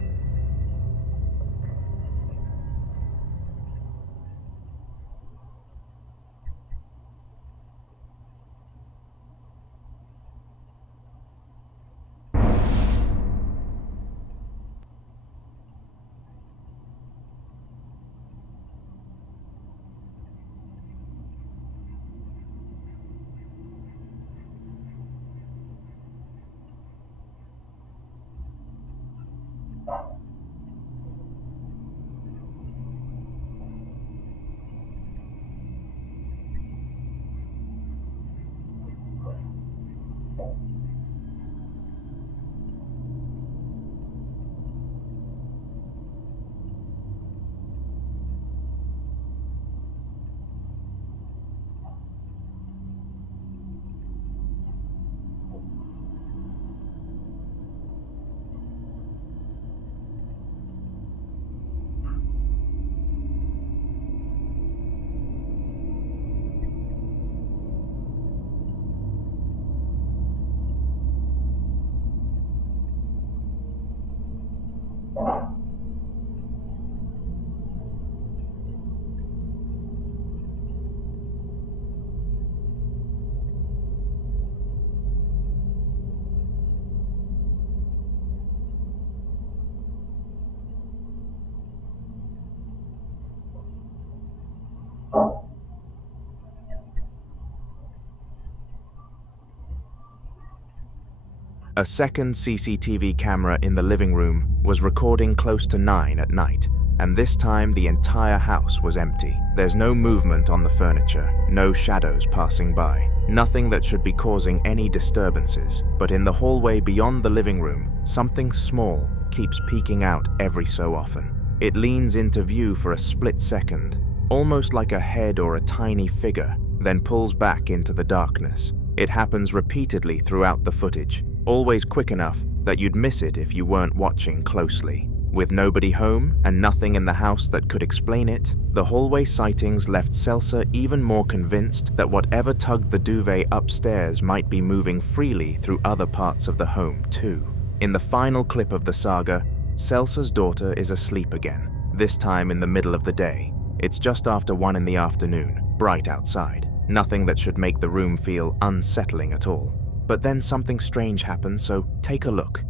A second CCTV camera in the living room was recording close to 9 at night, and this time the entire house was empty. There's no movement on the furniture, no shadows passing by, nothing that should be causing any disturbances. But in the hallway beyond the living room, something small keeps peeking out every so often. It leans into view for a split second, almost like a head or a tiny figure, then pulls back into the darkness. It happens repeatedly throughout the footage, always quick enough that you'd miss it if you weren't watching closely. With nobody home and nothing in the house that could explain it, the hallway sightings left Selsa even more convinced that whatever tugged the duvet upstairs might be moving freely through other parts of the home too. In the final clip of the saga, Selsa's daughter is asleep again, this time in the middle of the day. It's just after 1 in the afternoon, bright outside. Nothing that should make the room feel unsettling at all. But then something strange happens, so take a look.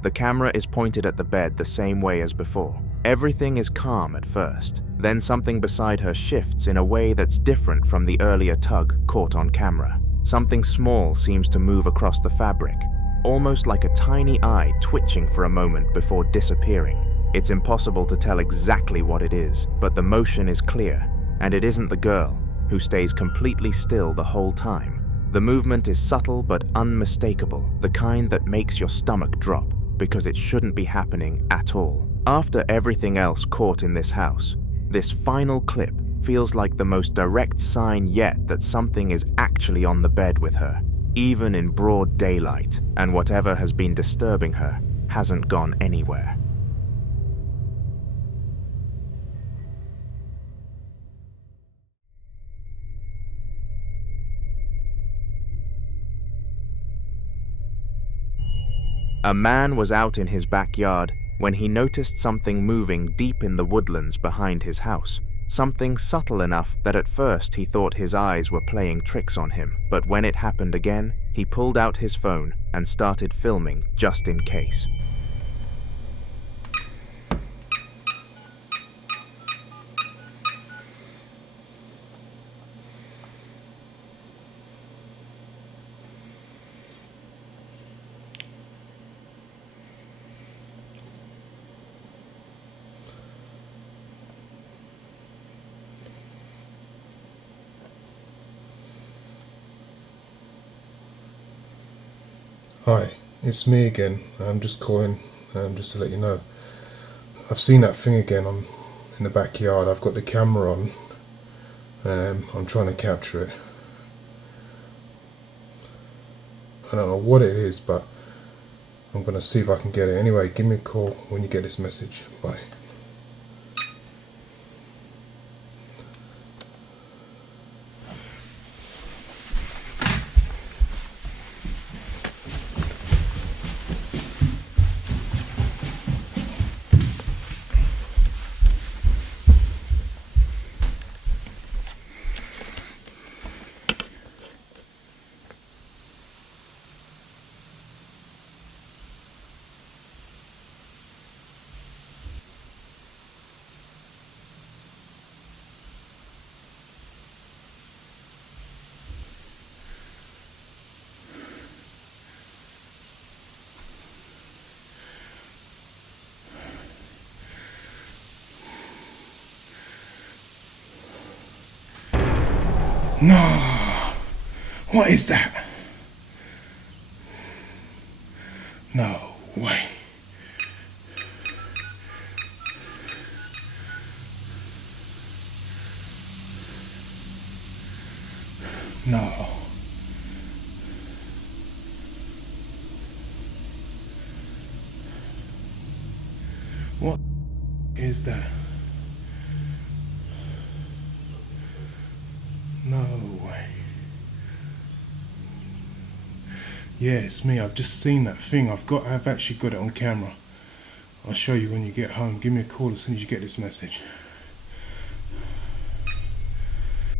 The camera is pointed at the bed the same way as before. Everything is calm at first. Then something beside her shifts in a way that's different from the earlier tug caught on camera. Something small seems to move across the fabric, almost like a tiny eye twitching for a moment before disappearing. It's impossible to tell exactly what it is, but the motion is clear, and it isn't the girl, who stays completely still the whole time. The movement is subtle but unmistakable, the kind that makes your stomach drop, because it shouldn't be happening at all. After everything else caught in this house, this final clip feels like the most direct sign yet that something is actually on the bed with her, even in broad daylight, and whatever has been disturbing her hasn't gone anywhere. A man was out in his backyard when he noticed something moving deep in the woodlands behind his house. Something subtle enough that at first he thought his eyes were playing tricks on him, but when it happened again, he pulled out his phone and started filming just in case. Hi, it's me again. I'm just calling just to let you know. I've seen that thing again in the backyard. I've got the camera on. I'm trying to capture it. I don't know what it is, but I'm going to see if I can get it. Anyway, give me a call when you get this message. Bye. No! What is that? No way. No. What is that? No way. Yeah, it's me. I've just seen that thing. I've actually got it on camera. I'll show you when you get home. Give me a call as soon as you get this message.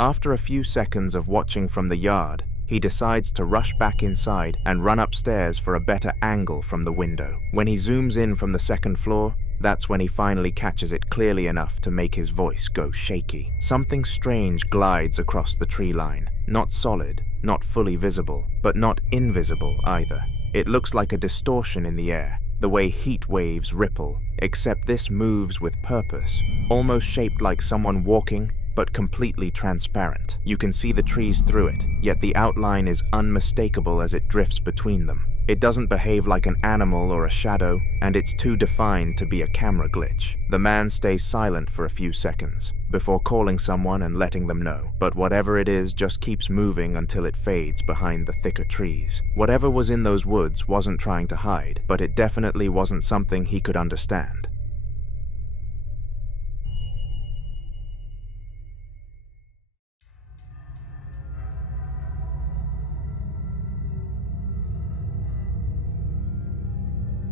After a few seconds of watching from the yard, he decides to rush back inside and run upstairs for a better angle from the window. When he zooms in from the second floor, that's when he finally catches it clearly enough to make his voice go shaky. Something strange glides across the tree line. Not solid, not fully visible, but not invisible either. It looks like a distortion in the air, the way heat waves ripple, except this moves with purpose, almost shaped like someone walking, but completely transparent. You can see the trees through it, yet the outline is unmistakable as it drifts between them. It doesn't behave like an animal or a shadow, and it's too defined to be a camera glitch. The man stays silent for a few seconds, before calling someone and letting them know. But whatever it is just keeps moving until it fades behind the thicker trees. Whatever was in those woods wasn't trying to hide, but it definitely wasn't something he could understand.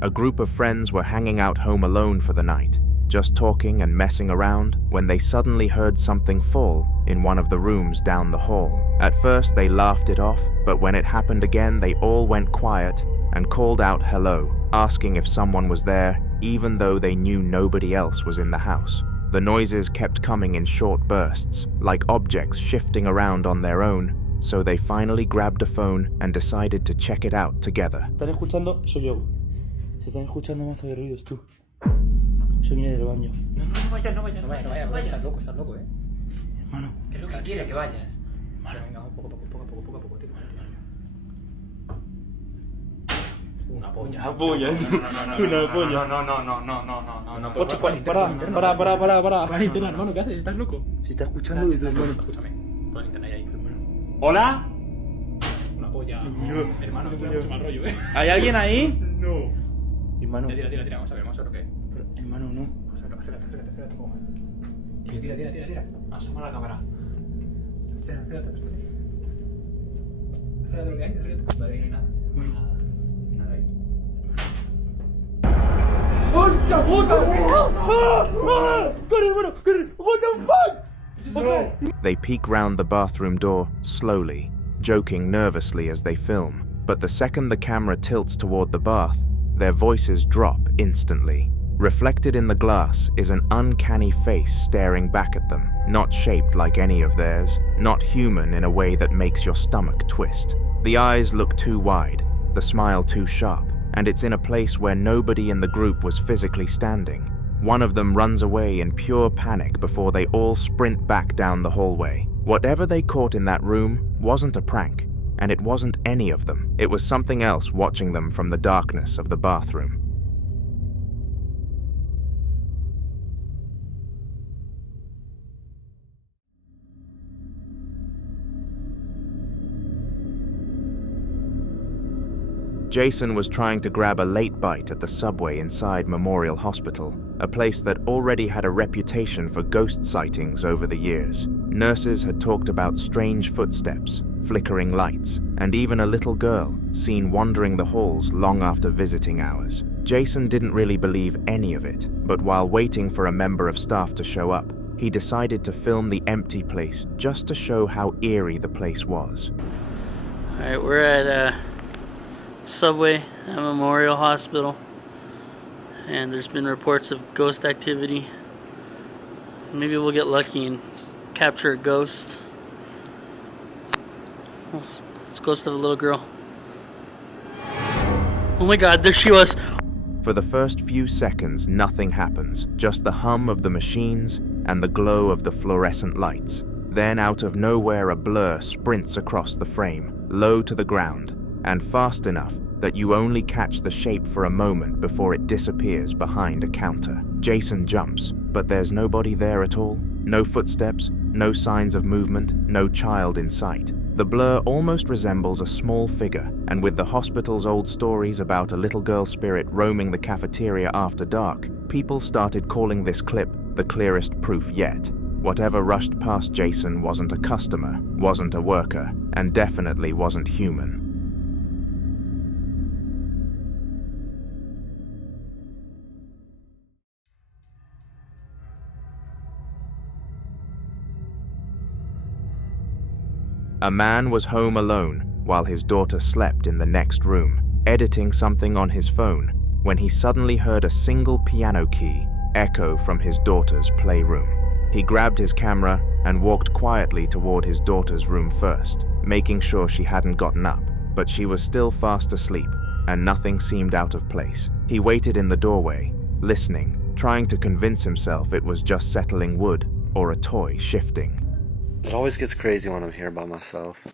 A group of friends were hanging out home alone for the night, just talking and messing around, when they suddenly heard something fall in one of the rooms down the hall. At first they laughed it off, but when it happened again they all went quiet and called out hello, asking if someone was there, even though they knew nobody else was in the house. The noises kept coming in short bursts, like objects shifting around on their own, so they finally grabbed a phone and decided to check it out together. ¿Están escuchando? Soy yo. Se están escuchando más de ruidos tú. Yo vine del baño. No vayas, estás loco, Hermano. ¿Qué es lo que quiere que vayas? Hermano. Venga, poco a poco. Una polla. Una polla. Una polla. No. Ocho, para. Para internet, hermano, ¿qué haces? ¿Estás loco? Se está escuchando y todo, hermano. Escúchame, pon internet ahí, hermano. ¿Hola? Una polla. Hermano, esto da mucho mal rollo, ¿Hay alguien ahí? No. Hermano. Tira, vamos a ver lo que. Pero, hermano, no. Espérate, un poco más. Tira. Asoma la cámara. Espérate. Espérate lo que hay, Vale, ahí no hay nada. Nada ahí. ¡Hostia puta! ¡Corre, hermano! ¡Corre! ¡What the fuck! They peek round the bathroom door slowly, joking nervously as they film. But the second the camera tilts toward the bath, their voices drop instantly. Reflected in the glass is an uncanny face staring back at them, not shaped like any of theirs, not human in a way that makes your stomach twist. The eyes look too wide, the smile too sharp, and it's in a place where nobody in the group was physically standing. One of them runs away in pure panic before they all sprint back down the hallway. Whatever they caught in that room wasn't a prank, and it wasn't any of them. It was something else watching them from the darkness of the bathroom. Jason was trying to grab a late bite at the subway inside Memorial Hospital, a place that already had a reputation for ghost sightings over the years. Nurses had talked about strange footsteps, flickering lights, and even a little girl seen wandering the halls long after visiting hours. Jason didn't really believe any of it, but while waiting for a member of staff to show up, he decided to film the empty place just to show how eerie the place was. Alright, we're at Subway at Memorial Hospital, and there's been reports of ghost activity. Maybe we'll get lucky and capture a ghost. It's ghost of a little girl. Oh my god, there she was! For the first few seconds, nothing happens, just the hum of the machines and the glow of the fluorescent lights. Then out of nowhere a blur sprints across the frame, low to the ground, and fast enough that you only catch the shape for a moment before it disappears behind a counter. Jason jumps, but there's nobody there at all. No footsteps, no signs of movement, no child in sight. The blur almost resembles a small figure, and with the hospital's old stories about a little girl spirit roaming the cafeteria after dark, people started calling this clip the clearest proof yet. Whatever rushed past Jason wasn't a customer, wasn't a worker, and definitely wasn't human. A man was home alone while his daughter slept in the next room, editing something on his phone, when he suddenly heard a single piano key echo from his daughter's playroom. He grabbed his camera and walked quietly toward his daughter's room first, making sure she hadn't gotten up, but she was still fast asleep, and nothing seemed out of place. He waited in the doorway, listening, trying to convince himself it was just settling wood or a toy shifting. It always gets crazy when I'm here by myself.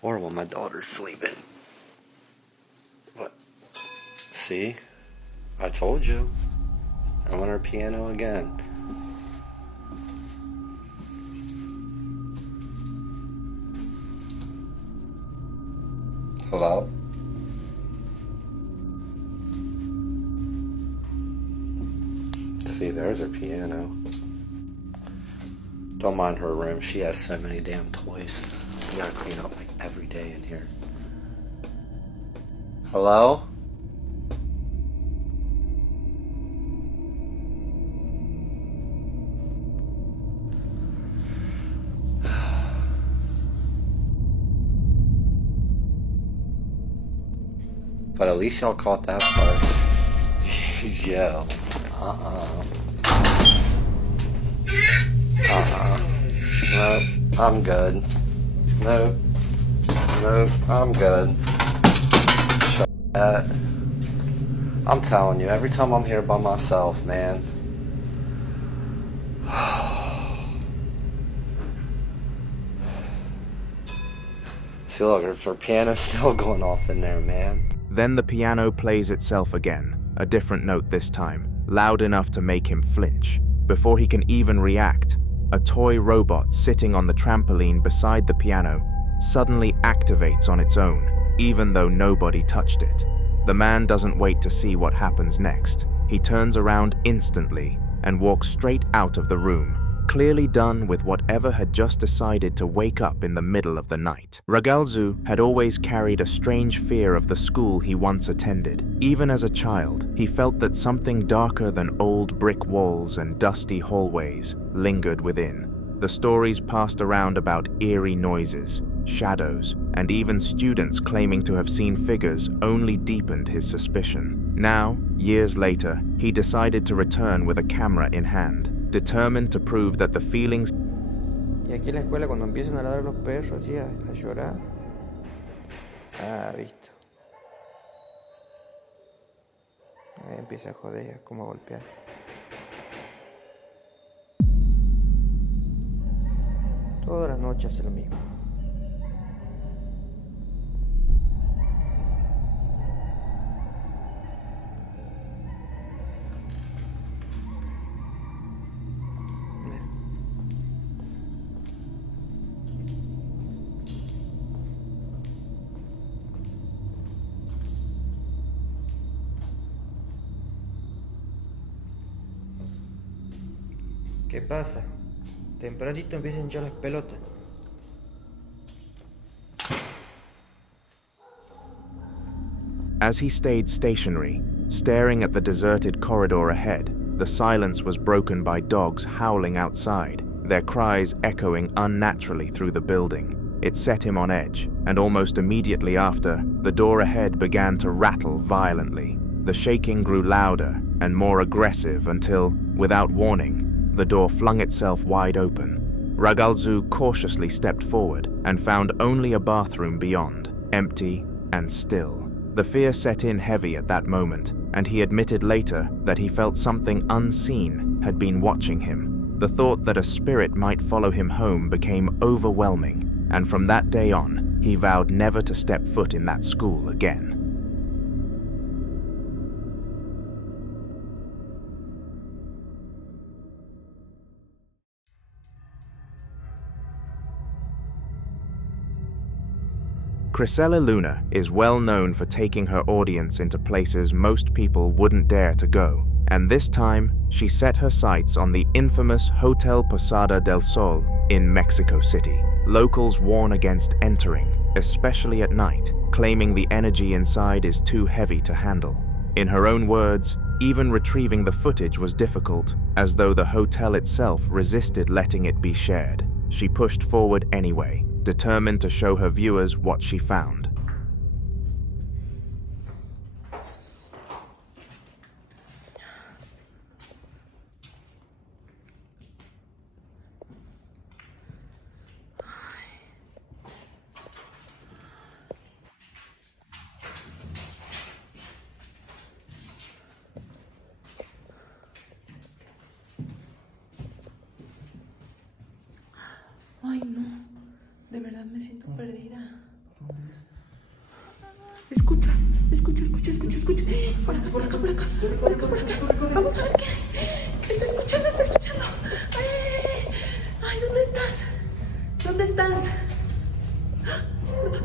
Or when my daughter's sleeping. What? See? I told you. I want her piano again. Hello? See, there's her piano. Don't mind her room. She has so many damn toys. We gotta clean up like every day in here. Hello? But at least y'all caught that part. Yo. No, I'm good. Nope. Nope, I'm good. Shut that. I'm telling you, every time I'm here by myself, man. See, look, her piano's still going off in there, man. Then the piano plays itself again, a different note this time, loud enough to make him flinch. Before he can even react, a toy robot sitting on the trampoline beside the piano suddenly activates on its own, even though nobody touched it. The man doesn't wait to see what happens next. He turns around instantly and walks straight out of the room, clearly done with whatever had just decided to wake up in the middle of the night. Ragalzu had always carried a strange fear of the school he once attended. Even as a child, he felt that something darker than old brick walls and dusty hallways lingered within. The stories passed around about eerie noises, shadows, and even students claiming to have seen figures only deepened his suspicion. Now, years later, he decided to return with a camera in hand, determined to prove that the feelings. Y aquí en la escuela cuando empiezan a ladrar los perros así a llorar. Ah, visto. Ahí empieza a joder, como a golpear. Todas las noches hace lo mismo. ¿Qué pasa? Tempranito empiezan a hinchar las pelotas. As he stayed stationary, staring at the deserted corridor ahead, the silence was broken by dogs howling outside, their cries echoing unnaturally through the building. It set him on edge, and almost immediately after, the door ahead began to rattle violently. The shaking grew louder and more aggressive until, without warning, the door flung itself wide open. Ragalzu cautiously stepped forward and found only a bathroom beyond, empty and still. The fear set in heavy at that moment, and he admitted later that he felt something unseen had been watching him. The thought that a spirit might follow him home became overwhelming, and from that day on, he vowed never to step foot in that school again. Crisella Luna is well known for taking her audience into places most people wouldn't dare to go, and this time she set her sights on the infamous Hotel Posada del Sol in Mexico City. Locals warn against entering, especially at night, claiming the energy inside is too heavy to handle. In her own words, even retrieving the footage was difficult, as though the hotel itself resisted letting it be shared. She pushed forward anyway, determined to show her viewers what she found. Ay, no. De verdad me siento perdida. Escucha. Por acá. Vamos a ver qué hay. Está escuchando. Ay, ¿dónde estás?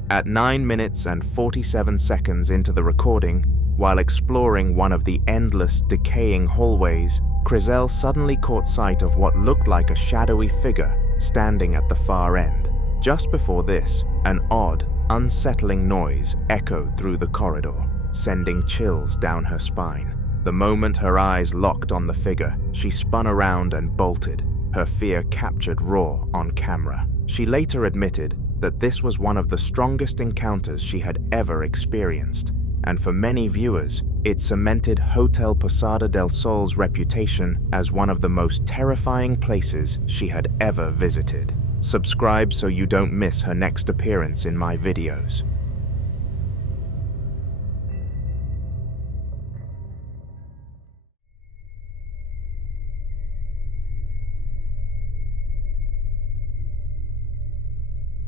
At 9 minutes and 47 seconds into the recording, while exploring one of the endless, decaying hallways, Criselle suddenly caught sight of what looked like a shadowy figure standing at the far end. Just before this, an odd, unsettling noise echoed through the corridor, sending chills down her spine. The moment her eyes locked on the figure, she spun around and bolted, her fear captured raw on camera. She later admitted that this was one of the strongest encounters she had ever experienced, and for many viewers, it cemented Hotel Posada del Sol's reputation as one of the most terrifying places she had ever visited. Subscribe so you don't miss her next appearance in my videos.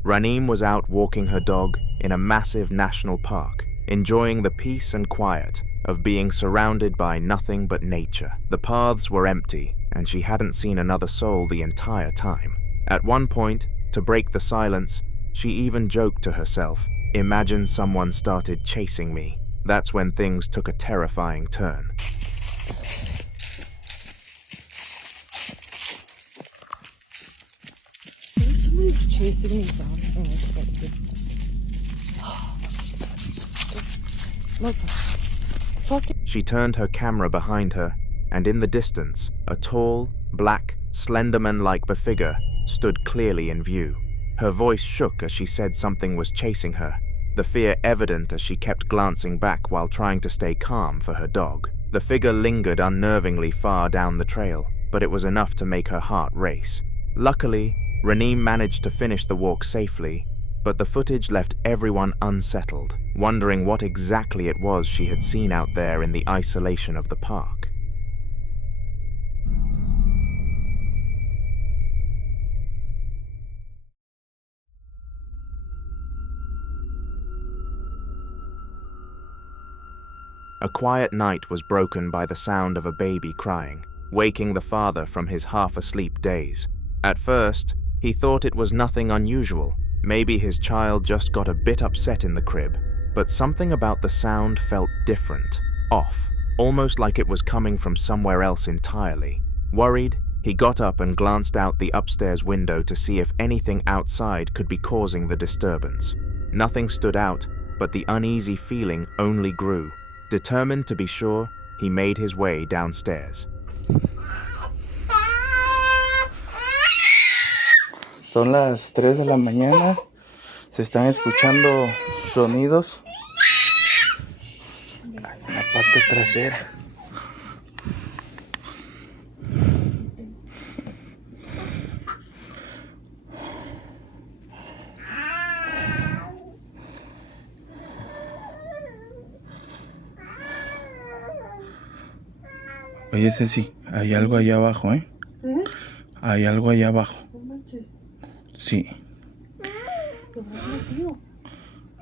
Raneem was out walking her dog in a massive national park, enjoying the peace and quiet of being surrounded by nothing but nature. The paths were empty, and she hadn't seen another soul the entire time. At one point, to break the silence, she even joked to herself, "Imagine someone started chasing me." That's when things took a terrifying turn. Somebody's chasing me down. She turned her camera behind her, and in the distance, a tall, black, Slenderman-like figure stood clearly in view. Her voice shook as she said something was chasing her, the fear evident as she kept glancing back while trying to stay calm for her dog. The figure lingered unnervingly far down the trail, but it was enough to make her heart race. Luckily, Raneem managed to finish the walk safely, but the footage left everyone unsettled, wondering what exactly it was she had seen out there in the isolation of the park. A quiet night was broken by the sound of a baby crying, waking the father from his half-asleep daze. At first, he thought it was nothing unusual. Maybe his child just got a bit upset in the crib, but something about the sound felt different, off, almost like it was coming from somewhere else entirely. Worried, he got up and glanced out the upstairs window to see if anything outside could be causing the disturbance. Nothing stood out, but the uneasy feeling only grew. Determined to be sure, he made his way downstairs. Son las 3 de la mañana, se están escuchando sonidos en la parte trasera. Oye, Ceci, hay algo allá abajo, ¿eh? Hay algo allá abajo. Sí.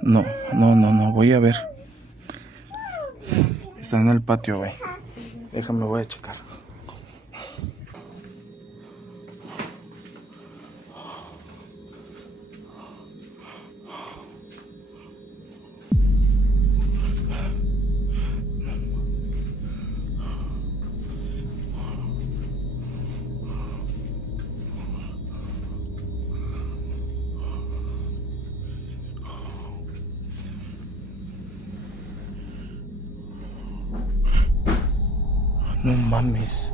No, voy a ver. Está en el patio, güey. Déjame, voy a checar. No mames.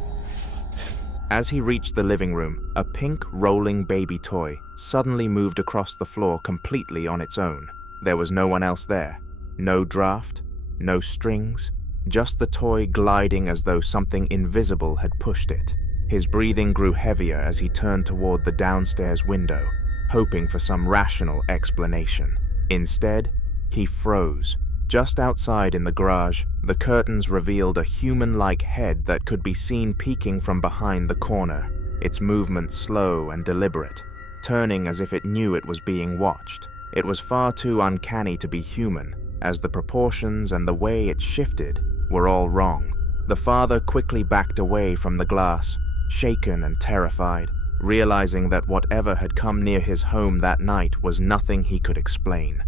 As he reached the living room, a pink rolling baby toy suddenly moved across the floor completely on its own. There was no one else there. No draft, no strings, just the toy gliding as though something invisible had pushed it. His breathing grew heavier as he turned toward the downstairs window, hoping for some rational explanation. Instead, he froze. Just outside in the garage, the curtains revealed a human-like head that could be seen peeking from behind the corner, its movements slow and deliberate, turning as if it knew it was being watched. It was far too uncanny to be human, as the proportions and the way it shifted were all wrong. The father quickly backed away from the glass, shaken and terrified, realizing that whatever had come near his home that night was nothing he could explain.